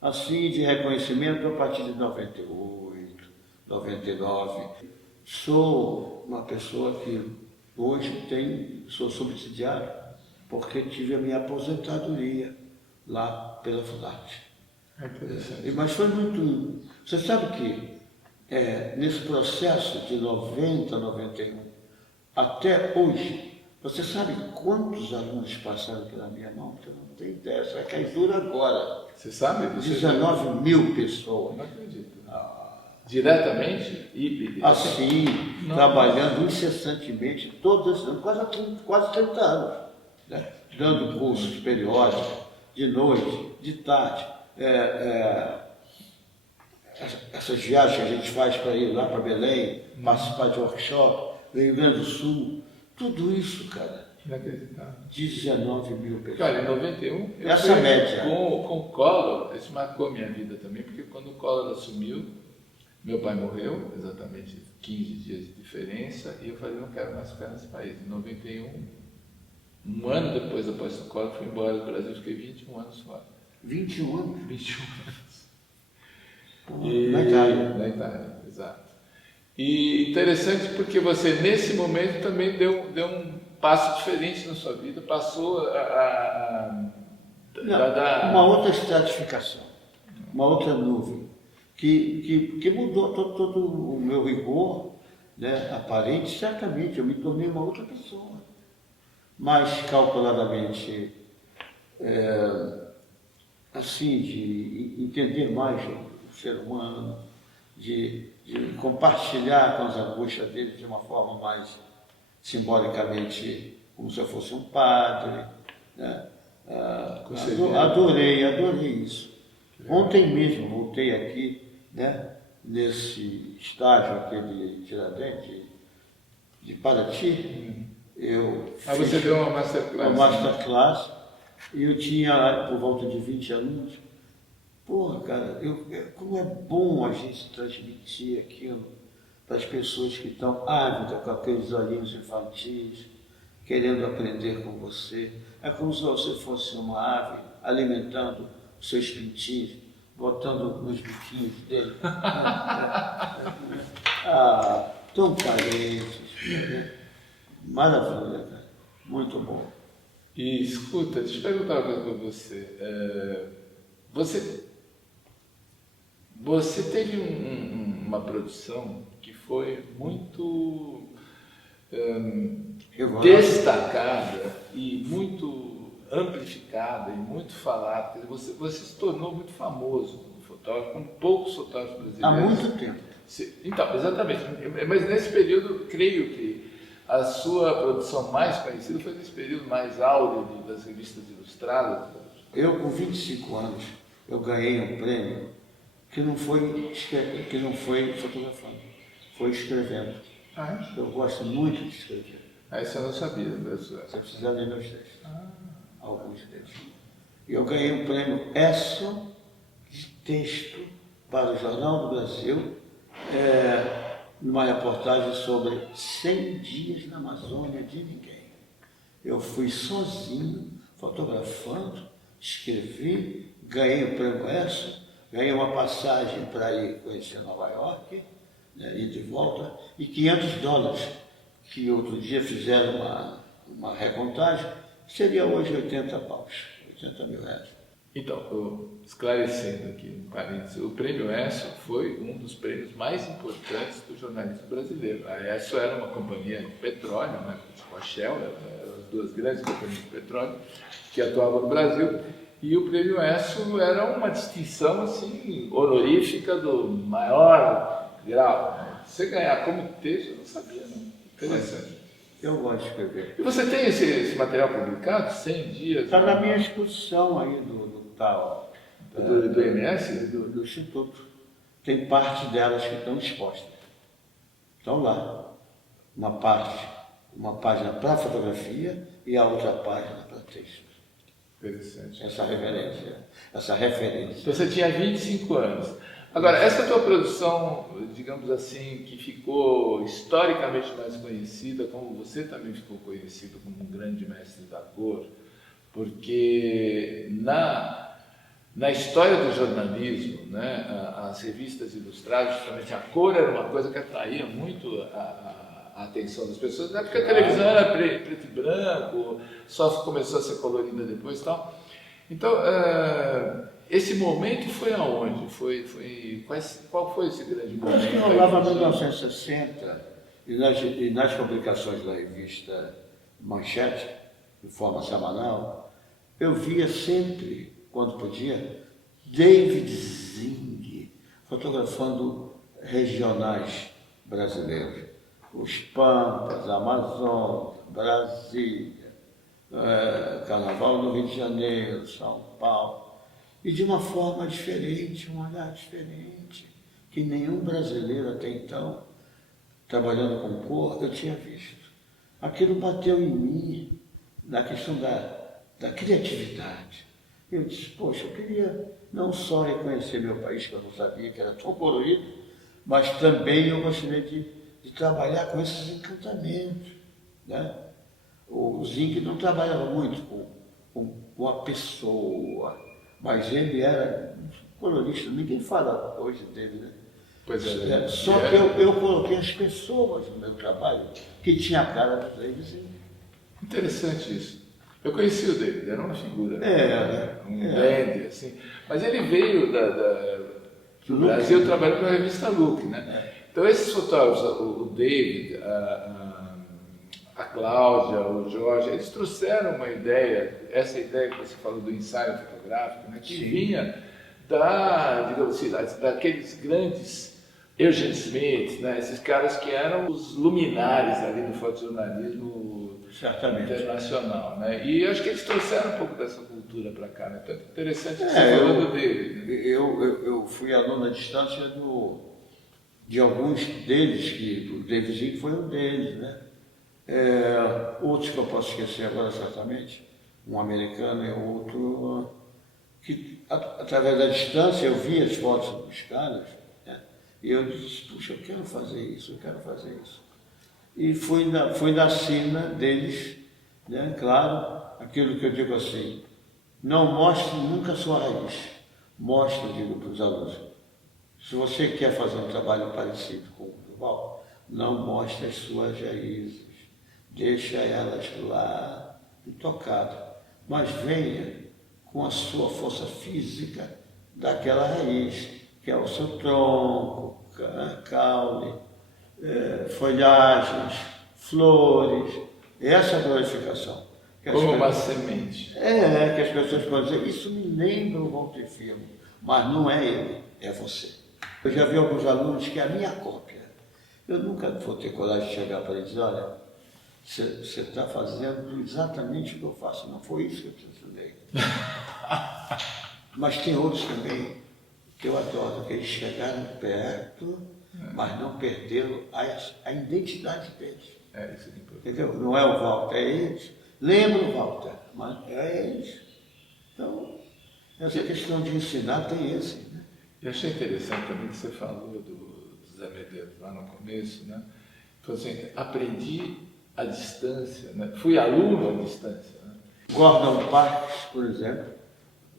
assim de reconhecimento a partir de 98, 99. Sou uma pessoa que hoje sou subsidiário porque tive a minha aposentadoria lá pela Funarte. Mas foi muito... Você sabe que nesse processo de 90, 91 até hoje, você sabe quantos alunos passaram pela minha mão? Eu não tenho ideia, só que cair dura agora. Você sabe? 19 mil pessoas. Não acredito. Diretamente? Assim, trabalhando incessantemente, todos esses anos, quase 30 anos, né? Dando cursos periódicos, de noite, de tarde. Essas viagens que a gente faz para ir lá para Belém, participar de workshop, Rio Grande do Sul, tudo isso, cara. Inacreditável. 19 mil pessoas. Cara, em 91, essa média. Com o Collor, isso marcou minha vida também, porque quando o Collor assumiu, meu pai morreu, exatamente 15 dias de diferença, e eu falei, não quero mais ficar nesse país. Em 91, um ano depois da posse do Collor, fui embora do Brasil, fiquei 21 anos fora. 21 anos? 21 anos. Na Itália. Na Itália, exato. E interessante porque você, nesse momento, também deu um passo diferente na sua vida, passou uma outra estratificação, uma outra nuvem, que mudou todo o meu rigor, né, aparente. Certamente eu me tornei uma outra pessoa, mais calculadamente, assim, de entender mais o ser humano, de compartilhar com as angústias dele de uma forma mais simbolicamente, como se eu fosse um padre, né? Adorei isso. Ontem mesmo voltei aqui, né, nesse estágio aqui de Tiradentes, de Paraty. Você deu uma masterclass? Uma masterclass, e eu tinha lá por volta de 20 alunos. Porra, cara, como é bom a gente transmitir aquilo para as pessoas que estão ávidas com aqueles olhinhos infantis, querendo aprender com você. É como se você fosse uma ave alimentando os seus pintinhos, botando nos biquinhos dele. Tão carentes, né? Maravilha, cara. Muito bom. E escuta, deixa eu perguntar uma coisa para você. Você teve uma produção que foi muito destacada e muito amplificada e muito falada. Quer dizer, você se tornou muito famoso como fotógrafo, como poucos fotógrafos brasileiros. Há muito tempo. Então, exatamente. Mas nesse período, creio que a sua produção mais conhecida foi nesse período mais áureo das revistas ilustradas. Eu, com 25 anos, eu ganhei um prêmio que não foi fotografando, foi escrevendo. Eu gosto muito de escrever. Isso eu não sabia, professor. Você precisa ler meus textos. Alguns deles. E eu ganhei um prêmio ESSO de texto para o Jornal do Brasil, numa reportagem sobre 100 dias na Amazônia de ninguém. Eu fui sozinho, fotografando, escrevi, ganhei o prêmio ESSO, ganhei uma passagem para ir conhecer Nova York, né, ir de volta, e $500, que outro dia fizeram uma recontagem, seria hoje 80 mil reais. Então, esclarecendo aqui um parênteses, o prêmio ESSO foi um dos prêmios mais importantes do jornalismo brasileiro. A ESSO era uma companhia de petróleo, né, com a Shell, eram as duas grandes companhias de petróleo que atuavam no Brasil, e o prêmio ESSO era uma distinção assim, honorífica do maior grau. Né? Você ganhar como texto, eu não sabia, não. Interessante. Eu gosto de escrever. E você tem esse material publicado? 100 dias? Está na minha exposição aí do MS? Do Instituto. Tem parte delas que estão expostas. Estão lá. Uma página para fotografia e a outra página para texto. Interessante. Essa referência. Então você tinha 25 anos. Agora, essa tua produção, digamos assim, que ficou historicamente mais conhecida, como você também ficou conhecido como um grande mestre da cor, porque na história do jornalismo, né, as revistas ilustradas, justamente a cor era uma coisa que atraía muito a atenção das pessoas, né, porque a televisão era preto e branco, só começou a ser colorida depois e tal. Então, esse momento foi aonde? Qual foi esse grande momento? Acho que rolava em 1960, e nas publicações da revista Manchete, de forma semanal, eu via sempre, quando podia, David Zing fotografando regionais brasileiros. Os Pampas, Amazônia, Brasília, Carnaval no Rio de Janeiro, São Paulo. E de uma forma diferente, um olhar diferente, que nenhum brasileiro até então, trabalhando com cor, eu tinha visto. Aquilo bateu em mim, na questão da criatividade. Eu disse, poxa, eu queria não só reconhecer meu país, que eu não sabia que era tão colorido, mas também eu gostaria de trabalhar com esses encantamentos. Né? O Zing não trabalhava muito com a pessoa, mas ele era um colorista, ninguém fala hoje dele, né? Pois é. Só que eu coloquei as pessoas no meu trabalho que tinha a cara do David Zing. Interessante isso. Eu conheci o David, era uma figura, um dandy, assim. Mas ele veio do Brasil trabalhando para a revista Look, né? Então esses fotógrafos, o David, a Cláudia, o Jorge, eles trouxeram uma ideia, essa ideia que você falou do ensaio fotográfico, né, que vinha digamos assim, daqueles grandes Eugene Smith, né, esses caras que eram os luminares ali do fotojornalismo internacional. Né, e acho que eles trouxeram um pouco dessa cultura para cá. Né, então é interessante que você falou do David. Né? Eu fui aluno à distância de alguns deles, que o David Zing foi um deles, né? Outros que eu posso esquecer agora certamente, um americano e outro que através da distância eu vi as fotos dos caras, né? E eu disse, puxa, eu quero fazer isso. E fui na sina deles, né? Claro, aquilo que eu digo assim, não mostre nunca a sua raiz, mostre, digo para os alunos, se você quer fazer um trabalho parecido com o Duval, não mostre as suas raízes. deixa elas lá intocadas, mas venha com a sua força física daquela raiz, que é o seu tronco, caule, folhagens, flores, essa glorificação. Como uma semente. Que as pessoas podem dizer, isso me lembra o Walter Filme, mas não é ele, é você. Eu já vi alguns alunos que é a minha cópia. Eu nunca vou ter coragem de chegar para eles e dizer, olha, você está fazendo exatamente o que eu faço, não foi isso que eu te ensinei. Mas tem outros também que eu adoro, que eles chegaram perto, mas não perderam a identidade deles. Isso é importante. Entendeu? Não é o Walter, é eles. Lembra o Walter, mas é eles. Então, essa questão de ensinar tem esse. Né? Eu achei interessante também que você falou do Zé Medeiros lá no começo, né? Falou assim, aprendi à distância, né? Fui aluno à distância. Né? Gordon Parks, por exemplo,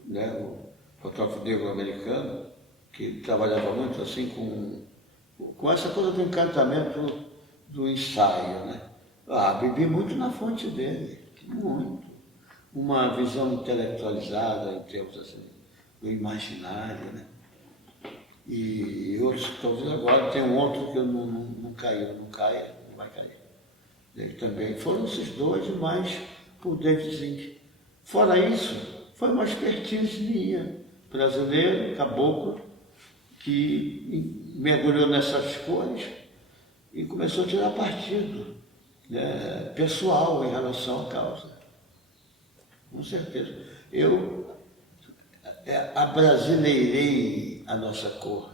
né? O fotógrafo negro americano, que trabalhava muito assim com essa coisa do encantamento do ensaio, né? Bebi muito na fonte dele, muito. Uma visão intelectualizada em termos assim, do imaginário, né? E outros que estão dizendo agora, tem um outro que eu não caiu, não vai cair. Ele também. Foram esses dois, mais por David Zinck. Fora isso, foi uma expertise minha, brasileiro, caboclo, que mergulhou nessas cores e começou a tirar partido pessoal em relação à causa. Com certeza. Eu abrasileirei a nossa cor.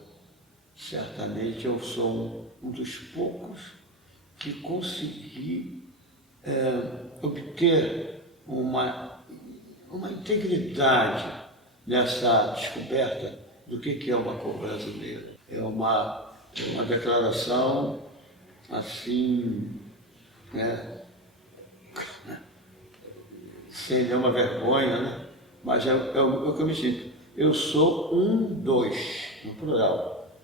Certamente eu sou um dos poucos que consegui obter uma integridade nessa descoberta do que é uma cor brasileira. É uma declaração assim, sem nenhuma vergonha, né? Mas é o que eu me sinto. Eu sou um dos, no plural,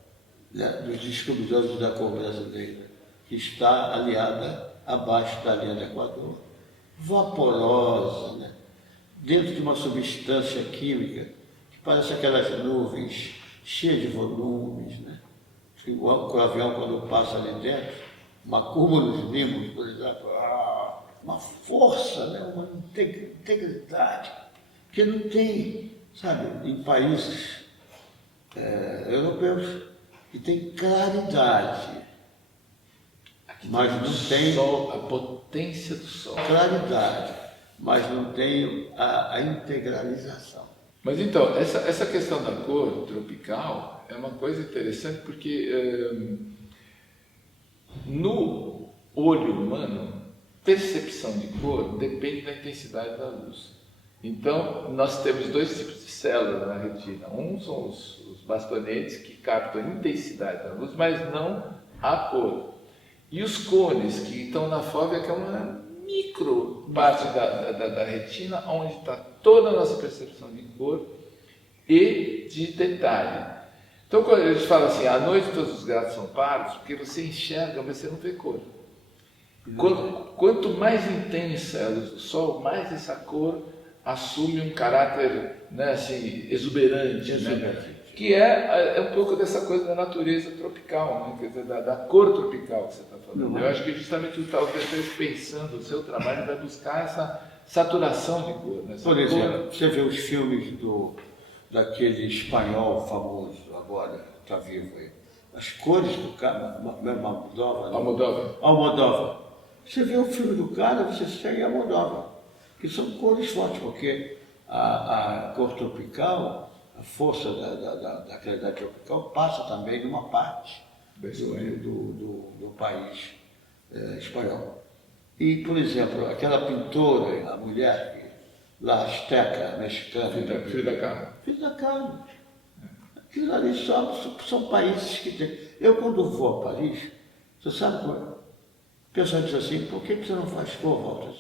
né, dos descobridores da cor brasileira, que está aliada abaixo da linha do Equador, vaporosa, né? Dentro de uma substância química que parece aquelas nuvens cheias de volumes, né? Igual que o avião, quando passa ali dentro, uma cúmulos nimbus, por exemplo, uma força, né? Uma integridade que não tem, sabe, em países europeus, que tem claridade, mas não tem sol, a potência do sol. Claridade, mas não tem a integralização. Mas então, essa questão da cor tropical é uma coisa interessante porque no olho humano, percepção de cor depende da intensidade da luz. Então, nós temos dois tipos de células na retina. Um são os bastonetes, que captam a intensidade da luz, mas não a cor. E os cones, que estão na fóvea, que é uma micro parte da retina, onde está toda a nossa percepção de cor e de detalhe. Então, quando a gente fala assim, à noite todos os gatos são pardos, porque você enxerga, mas você não vê cor. Quanto mais intensa é a luz do sol, mais essa cor assume um caráter, né, assim, exuberante, né? Que é um pouco dessa coisa da natureza tropical, né? Quer dizer, da cor tropical que você está falando. Eu acho que justamente talvez pensando o seu trabalho vai buscar essa saturação de cor. Né? Por exemplo, você vê os filmes daquele espanhol famoso agora, está vivo aí, as cores do cara, Almodóvar. Você vê o filme do cara, você segue Almodóvar, que são cores fortes, porque a cor tropical, a força da claridade tropical passa também numa parte do país espanhol. E, por exemplo, aquela pintora, a mulher lá, asteca, mexicana, Frida Kahlo. Aquilo ali são países que tem. Eu, quando vou a Paris, você sabe, o pessoal diz assim, por que você não faz cor, Walter?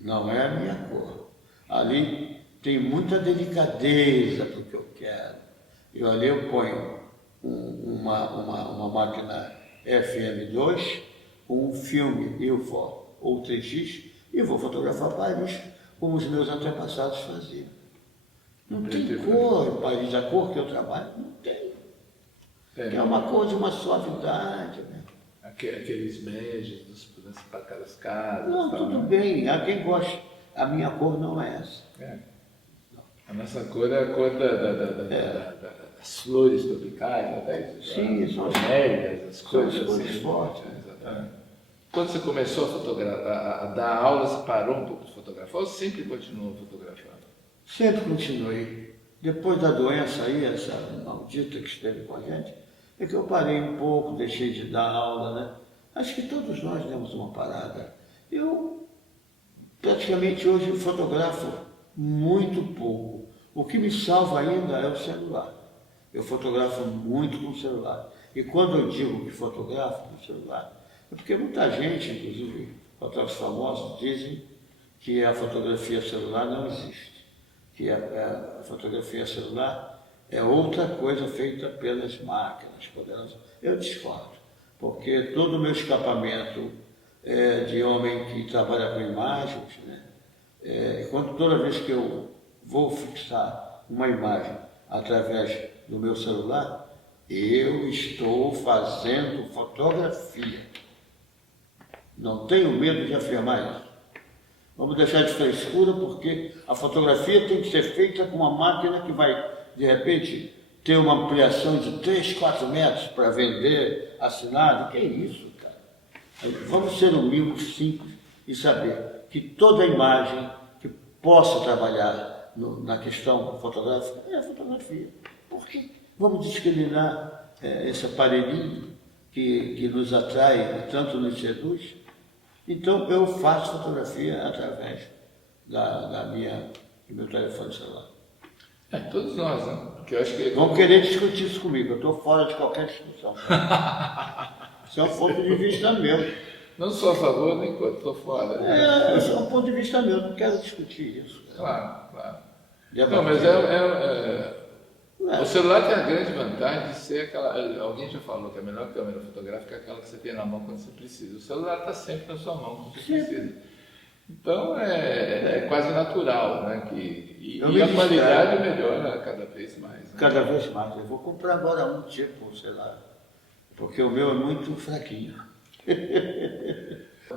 Não é a minha cor. Ali tem muita delicadeza para o que eu quero. E ali eu ponho uma máquina FM2 com um filme UFO, ou 3x e vou fotografar Paris como os meus antepassados faziam. Não tem cor, Paris, a cor que eu trabalho, não tem. É uma cor de uma suavidade, né? Aqueles beijos das casas. Não, tudo bem, há quem goste. A minha cor não é essa. A nossa cor é a cor das flores tropicais, né? Sim, são as velhas, as cores assim, fortes. Exatamente. Quando você começou a fotografar, a dar aula, você parou um pouco de fotografar ou sempre continuou fotografando? Sempre continuei. Depois da doença aí, essa maldita que esteve com a gente, é que eu parei um pouco, deixei de dar aula, né? Acho que todos nós demos uma parada. Eu praticamente hoje fotografo muito pouco. O que me salva ainda é o celular. Eu fotografo muito com o celular. E quando eu digo que fotografo com o celular, é porque muita gente, inclusive fotógrafos famosos, dizem que a fotografia celular não existe. Que a fotografia celular é outra coisa feita pelas máquinas poderosas. Eu discordo, porque todo o meu escapamento de homem que trabalha com imagens, né? Toda vez que eu vou fixar uma imagem através do meu celular, eu estou fazendo fotografia. Não tenho medo de afirmar isso. Vamos deixar de frescura, porque a fotografia tem que ser feita com uma máquina que vai, de repente, ter uma ampliação de 3, 4 metros para vender assinado. Que é isso, cara? Vamos ser humildes, simples, e saber que toda imagem que possa trabalhar na questão fotográfica é a fotografia. Por quê? Vamos discriminar esse aparelhinho que nos atrai e tanto nos seduz? Então, eu faço fotografia através do meu telefone celular. Todos nós, né? Porque eu acho que... Vão querer discutir isso comigo, eu estou fora de qualquer discussão. Isso é um ponto de vista meu. Não sou a favor nem contra, estou fora. Isso é um ponto de vista meu, não quero discutir isso. Claro. Não, mas o celular tem a grande vantagem de ser aquela... Alguém já falou que a melhor câmera fotográfica é aquela que você tem na mão quando você precisa. O celular está sempre na sua mão quando você precisa. Então é quase natural, né? E a qualidade melhora cada vez mais. Né? Cada vez mais. Eu vou comprar agora um tipo, sei lá, porque o meu é muito fraquinho.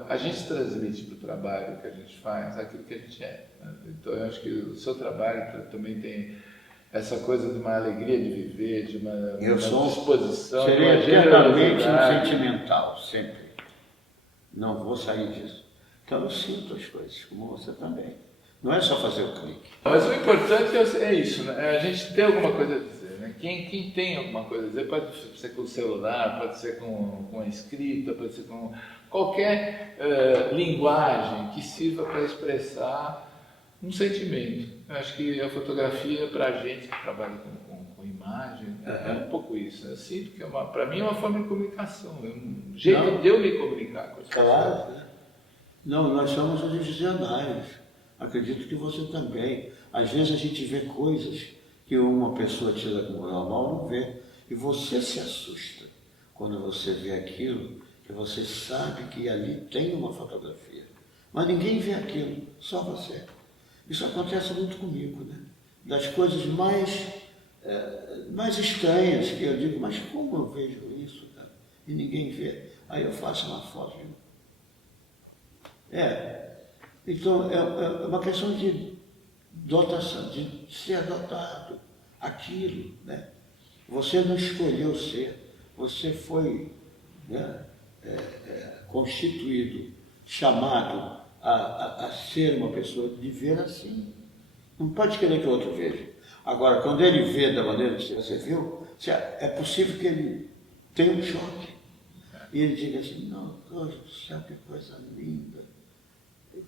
A gente transmite para o trabalho que a gente faz aquilo que a gente é. Né? Então eu acho que o seu trabalho também tem essa coisa de uma alegria de viver, de uma disposição. Serei eternamente sentimental, sempre. Não vou sair disso. Então eu sinto as coisas, como você também. Não é só fazer o clique. Mas o importante é isso, né? A gente tem alguma coisa a dizer, né? Quem tem alguma coisa a dizer, pode ser com o celular, pode ser com a escrita, pode ser com qualquer linguagem que sirva para expressar um sentimento. Eu acho que a fotografia, para a gente que trabalha com imagem, é um pouco isso. Eu sinto que para mim é uma forma de comunicação, é um jeito de eu me comunicar com as pessoas. Claro. Não, nós somos os visionários. Acredito que você também. Às vezes a gente vê coisas que uma pessoa tira como normal não vê. E você se assusta quando você vê aquilo, que você sabe que ali tem uma fotografia. Mas ninguém vê aquilo, só você. Isso acontece muito comigo, né? Das coisas mais estranhas que eu digo, mas como eu vejo isso, cara? E ninguém vê. Aí eu faço uma foto. Então, é uma questão de dotação, de ser dotado aquilo, né? Você não escolheu ser, você foi, né, constituído, chamado a ser uma pessoa de ver assim. Não pode querer que o outro veja. Agora, quando ele vê da maneira que você viu, é possível que ele tenha um choque. E ele diga assim, não, Deus do céu, que coisa linda.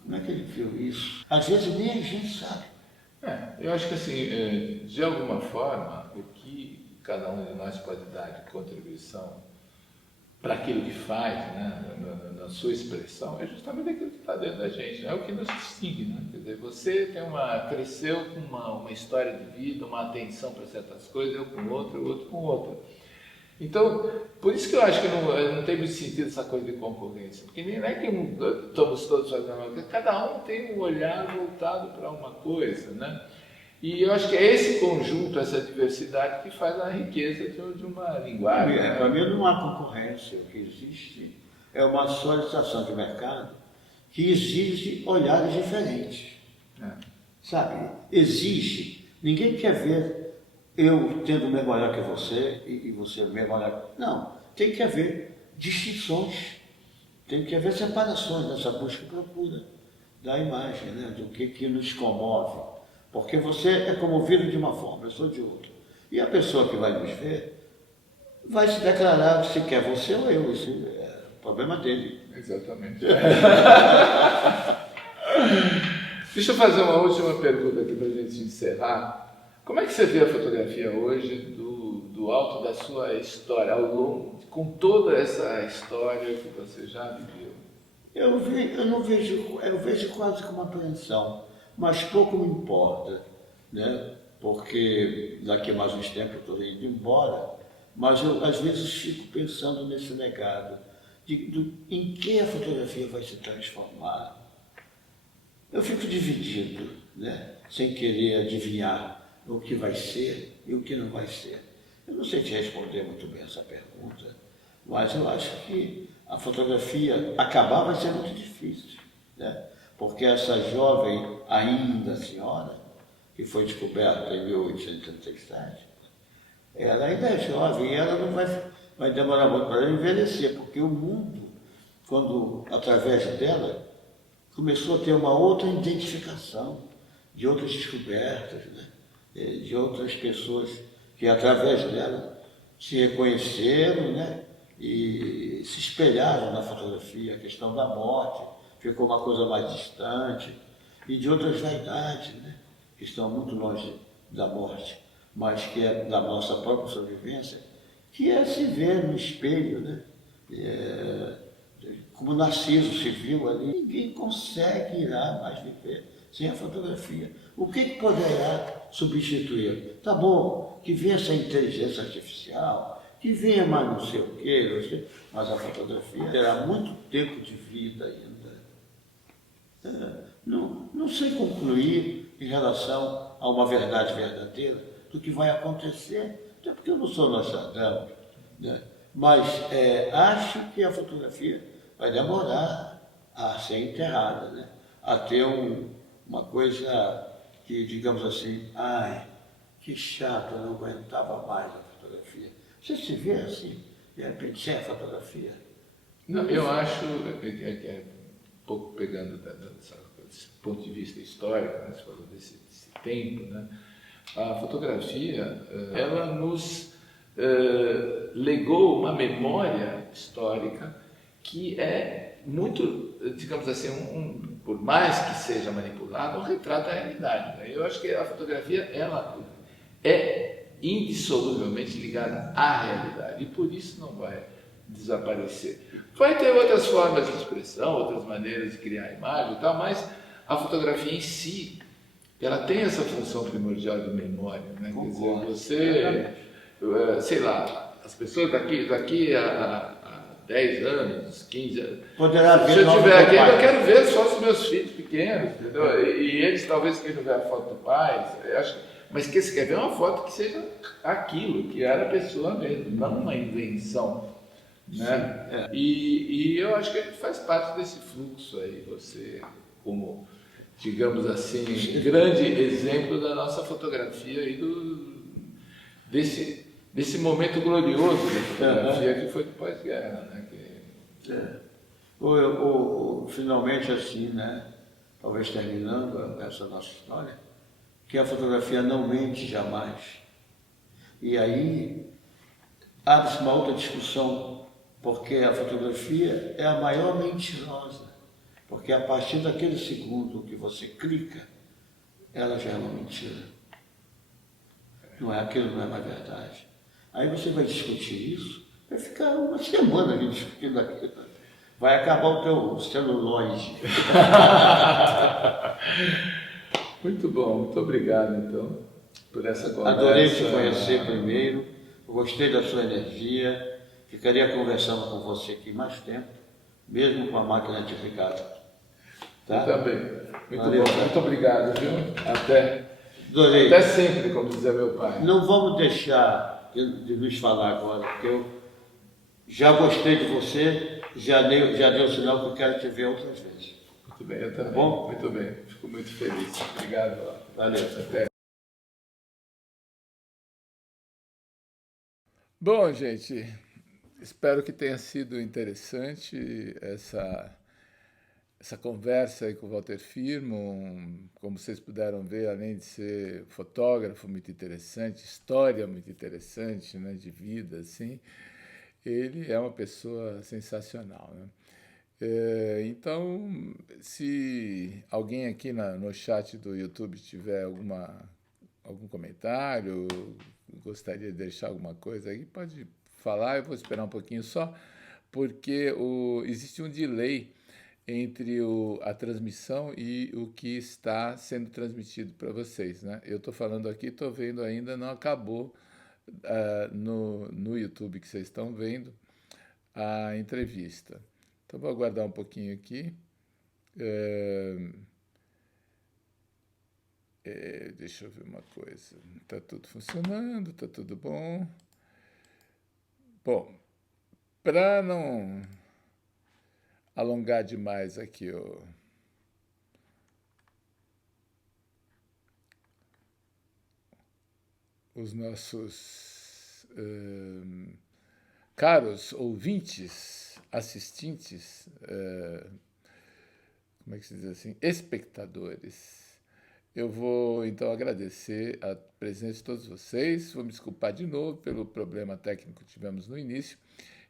Como é que ele viu isso? Às vezes nem a gente sabe. Eu acho que assim, de alguma forma, o que cada um de nós pode dar de contribuição para aquilo que faz, né, na sua expressão, é justamente aquilo que está dentro da gente, é o que nos distingue, né? Quer dizer, você cresceu com uma história de vida, uma atenção para certas coisas, eu com outra, o outro com outra. Então, por isso que eu acho que não tem muito sentido essa coisa de concorrência, porque nem é que estamos todos fazendo uma coisa, cada um tem um olhar voltado para uma coisa, né? E eu acho que é esse conjunto, essa diversidade que faz a riqueza de uma linguagem. Né? Para mim não há concorrência, o que existe é uma solicitação de mercado que exige olhares diferentes, sabe? Exige, ninguém quer ver eu tendo o mesmo olhar que você e você o mesmo olhar. Não, tem que haver distinções, tem que haver separações nessa busca e procura da imagem, né? Do que nos comove. Porque você é comovido de uma forma, eu sou de outra. E a pessoa que vai nos ver vai se declarar se quer você ou eu, isso é o problema dele. Exatamente. Deixa eu fazer uma última pergunta aqui para a gente encerrar. Como é que você vê a fotografia hoje do alto da sua história, ao longo, com toda essa história que você já viveu? Eu vejo quase com uma apreensão, mas pouco me importa, né? Porque daqui a mais uns tempos eu estou indo embora, mas eu às vezes fico pensando nesse legado, em que a fotografia vai se transformar. Eu fico dividido, né? Sem querer adivinhar o que vai ser e o que não vai ser. Eu não sei te responder muito bem essa pergunta, mas eu acho que a fotografia acabar vai ser muito difícil, né? Porque essa jovem, ainda senhora, que foi descoberta em 1837, ela ainda é jovem e ela não vai demorar muito para ela envelhecer, porque o mundo, quando, através dela, começou a ter uma outra identificação, de outras descobertas, né? De outras pessoas que, através dela, se reconheceram, né? E se espelharam na fotografia. A questão da morte ficou uma coisa mais distante, e de outras vaidades, né? Que estão muito longe da morte, mas que é da nossa própria sobrevivência, que é se ver no espelho, né? Como Narciso se viu ali, ninguém consegue irá mais viver sem a fotografia. O que poderá substituir? Tá bom, que venha essa inteligência artificial, que venha mais não sei o quê, mas a fotografia terá muito tempo de vida ainda. Não sei concluir em relação a uma verdade verdadeira do que vai acontecer, até porque eu não sou Nostradamus, né? Mas acho que a fotografia vai demorar a ser enterrada, né? A ter uma coisa que, digamos assim, ai, que chato, eu não aguentava mais a fotografia. Você se vê assim, de repente, sem a fotografia? Não, eu acho, um pouco pegando desse ponto de vista histórico, né? Você falou desse tempo, né? A fotografia, ela nos legou uma memória histórica que é muito, digamos assim, por mais que seja manipulado, retrata a realidade. Né? Eu acho que a fotografia, ela é indissoluvelmente ligada à realidade e por isso não vai desaparecer. Vai ter outras formas de expressão, outras maneiras de criar imagem e tal, mas a fotografia em si, ela tem essa função primordial de memória. Né? Quer dizer, você, sei lá, as pessoas daqui a 10 anos, 15 anos. Poderá ver. Se eu estiver aqui, eu quero ver só os meus filhos pequenos, entendeu? E eles talvez queiram ver a foto do pai, mas que você quer ver uma foto que seja aquilo, que era a pessoa mesmo, não uma invenção. Né? E eu acho que a gente faz parte desse fluxo aí, você como, digamos assim, grande exemplo da nossa fotografia e desse momento glorioso da fotografia que foi do pós-guerra, né? Finalmente assim, né? Talvez terminando essa nossa história, que a fotografia não mente jamais. E aí abre-se uma outra discussão, porque a fotografia é a maior mentirosa, porque a partir daquele segundo que você clica, ela já é uma mentira. Aquilo não é mais verdade. Aí você vai discutir isso, vai ficar uma semana ali discutindo aquilo. Vai acabar o teu celulose. Muito bom, muito obrigado então por essa conversa. Adorei te conhecer primeiro, Eu gostei da sua energia, ficaria conversando com você aqui mais tempo, mesmo com a máquina desligada. Tá? Eu também. Muito Valeu, bom. tá? Muito obrigado, viu? Até. Adorei. Até sempre, como dizia meu pai. Não vamos deixar de nos falar agora, porque eu já gostei de você, já deu sinal que eu quero te ver outras vezes. Muito bem, eu também. Tá bom? Muito bem. Fico muito feliz. Obrigado. Valeu. Até. Bom, gente, espero que tenha sido interessante essa conversa aí com o Walter Firmo. Como vocês puderam ver, além de ser fotógrafo muito interessante, história muito interessante, né, de vida, assim, ele é uma pessoa sensacional, né? Então, se alguém aqui no chat do YouTube tiver algum comentário, gostaria de deixar alguma coisa aí, pode falar, eu vou esperar um pouquinho só, porque existe um delay entre a transmissão e o que está sendo transmitido para vocês, né? Eu estou falando aqui, estou vendo ainda, não acabou no YouTube que vocês estão vendo a entrevista. Então, vou aguardar um pouquinho aqui. Deixa eu ver uma coisa. Está tudo funcionando, está tudo bom. Bom, para não alongar demais aqui os nossos caros ouvintes, assistentes, como é que se diz assim? Espectadores. Eu vou, então, agradecer a presença de todos vocês. Vou me desculpar de novo pelo problema técnico que tivemos no início.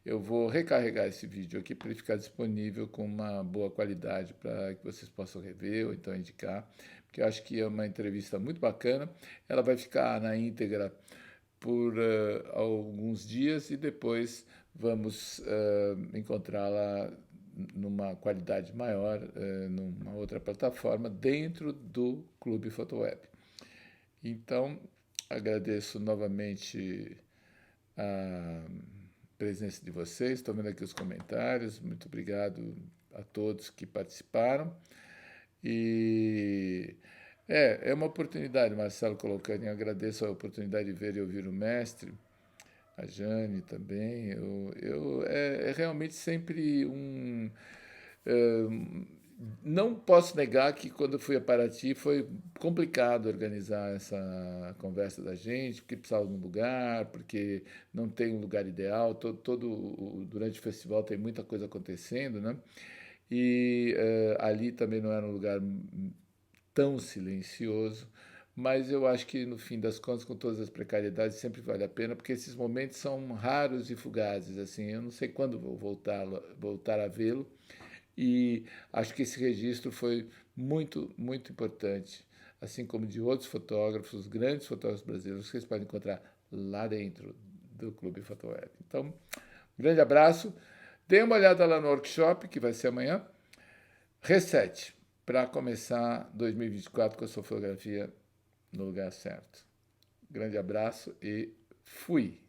Eu vou recarregar esse vídeo aqui para ele ficar disponível com uma boa qualidade para que vocês possam rever ou então indicar, porque eu acho que é uma entrevista muito bacana. Ela vai ficar na íntegra por alguns dias e depois vamos encontrá-la numa qualidade maior, numa outra plataforma, dentro do Clube Photoweb. Então, agradeço novamente a presença de vocês, estou vendo aqui os comentários, muito obrigado a todos que participaram. E é uma oportunidade, Marcelo colocando, eu agradeço a oportunidade de ver e ouvir o mestre, a Jane também. É realmente sempre não posso negar que quando eu fui a Paraty foi complicado organizar essa conversa da gente, porque precisava de um lugar, porque não tem um lugar ideal. Durante o festival tem muita coisa acontecendo, né? E ali também não era um lugar tão silencioso, mas eu acho que no fim das contas, com todas as precariedades, sempre vale a pena, porque esses momentos são raros e fugazes. Assim, eu não sei quando vou voltar a vê-lo, e acho que esse registro foi muito, muito importante, assim como de outros fotógrafos, grandes fotógrafos brasileiros, que vocês podem encontrar lá dentro do Clube Photoweb. Então, um grande abraço. Dê uma olhada lá no workshop, que vai ser amanhã. Reset, para começar 2024 com a sua fotografia no lugar certo. Grande abraço e fui!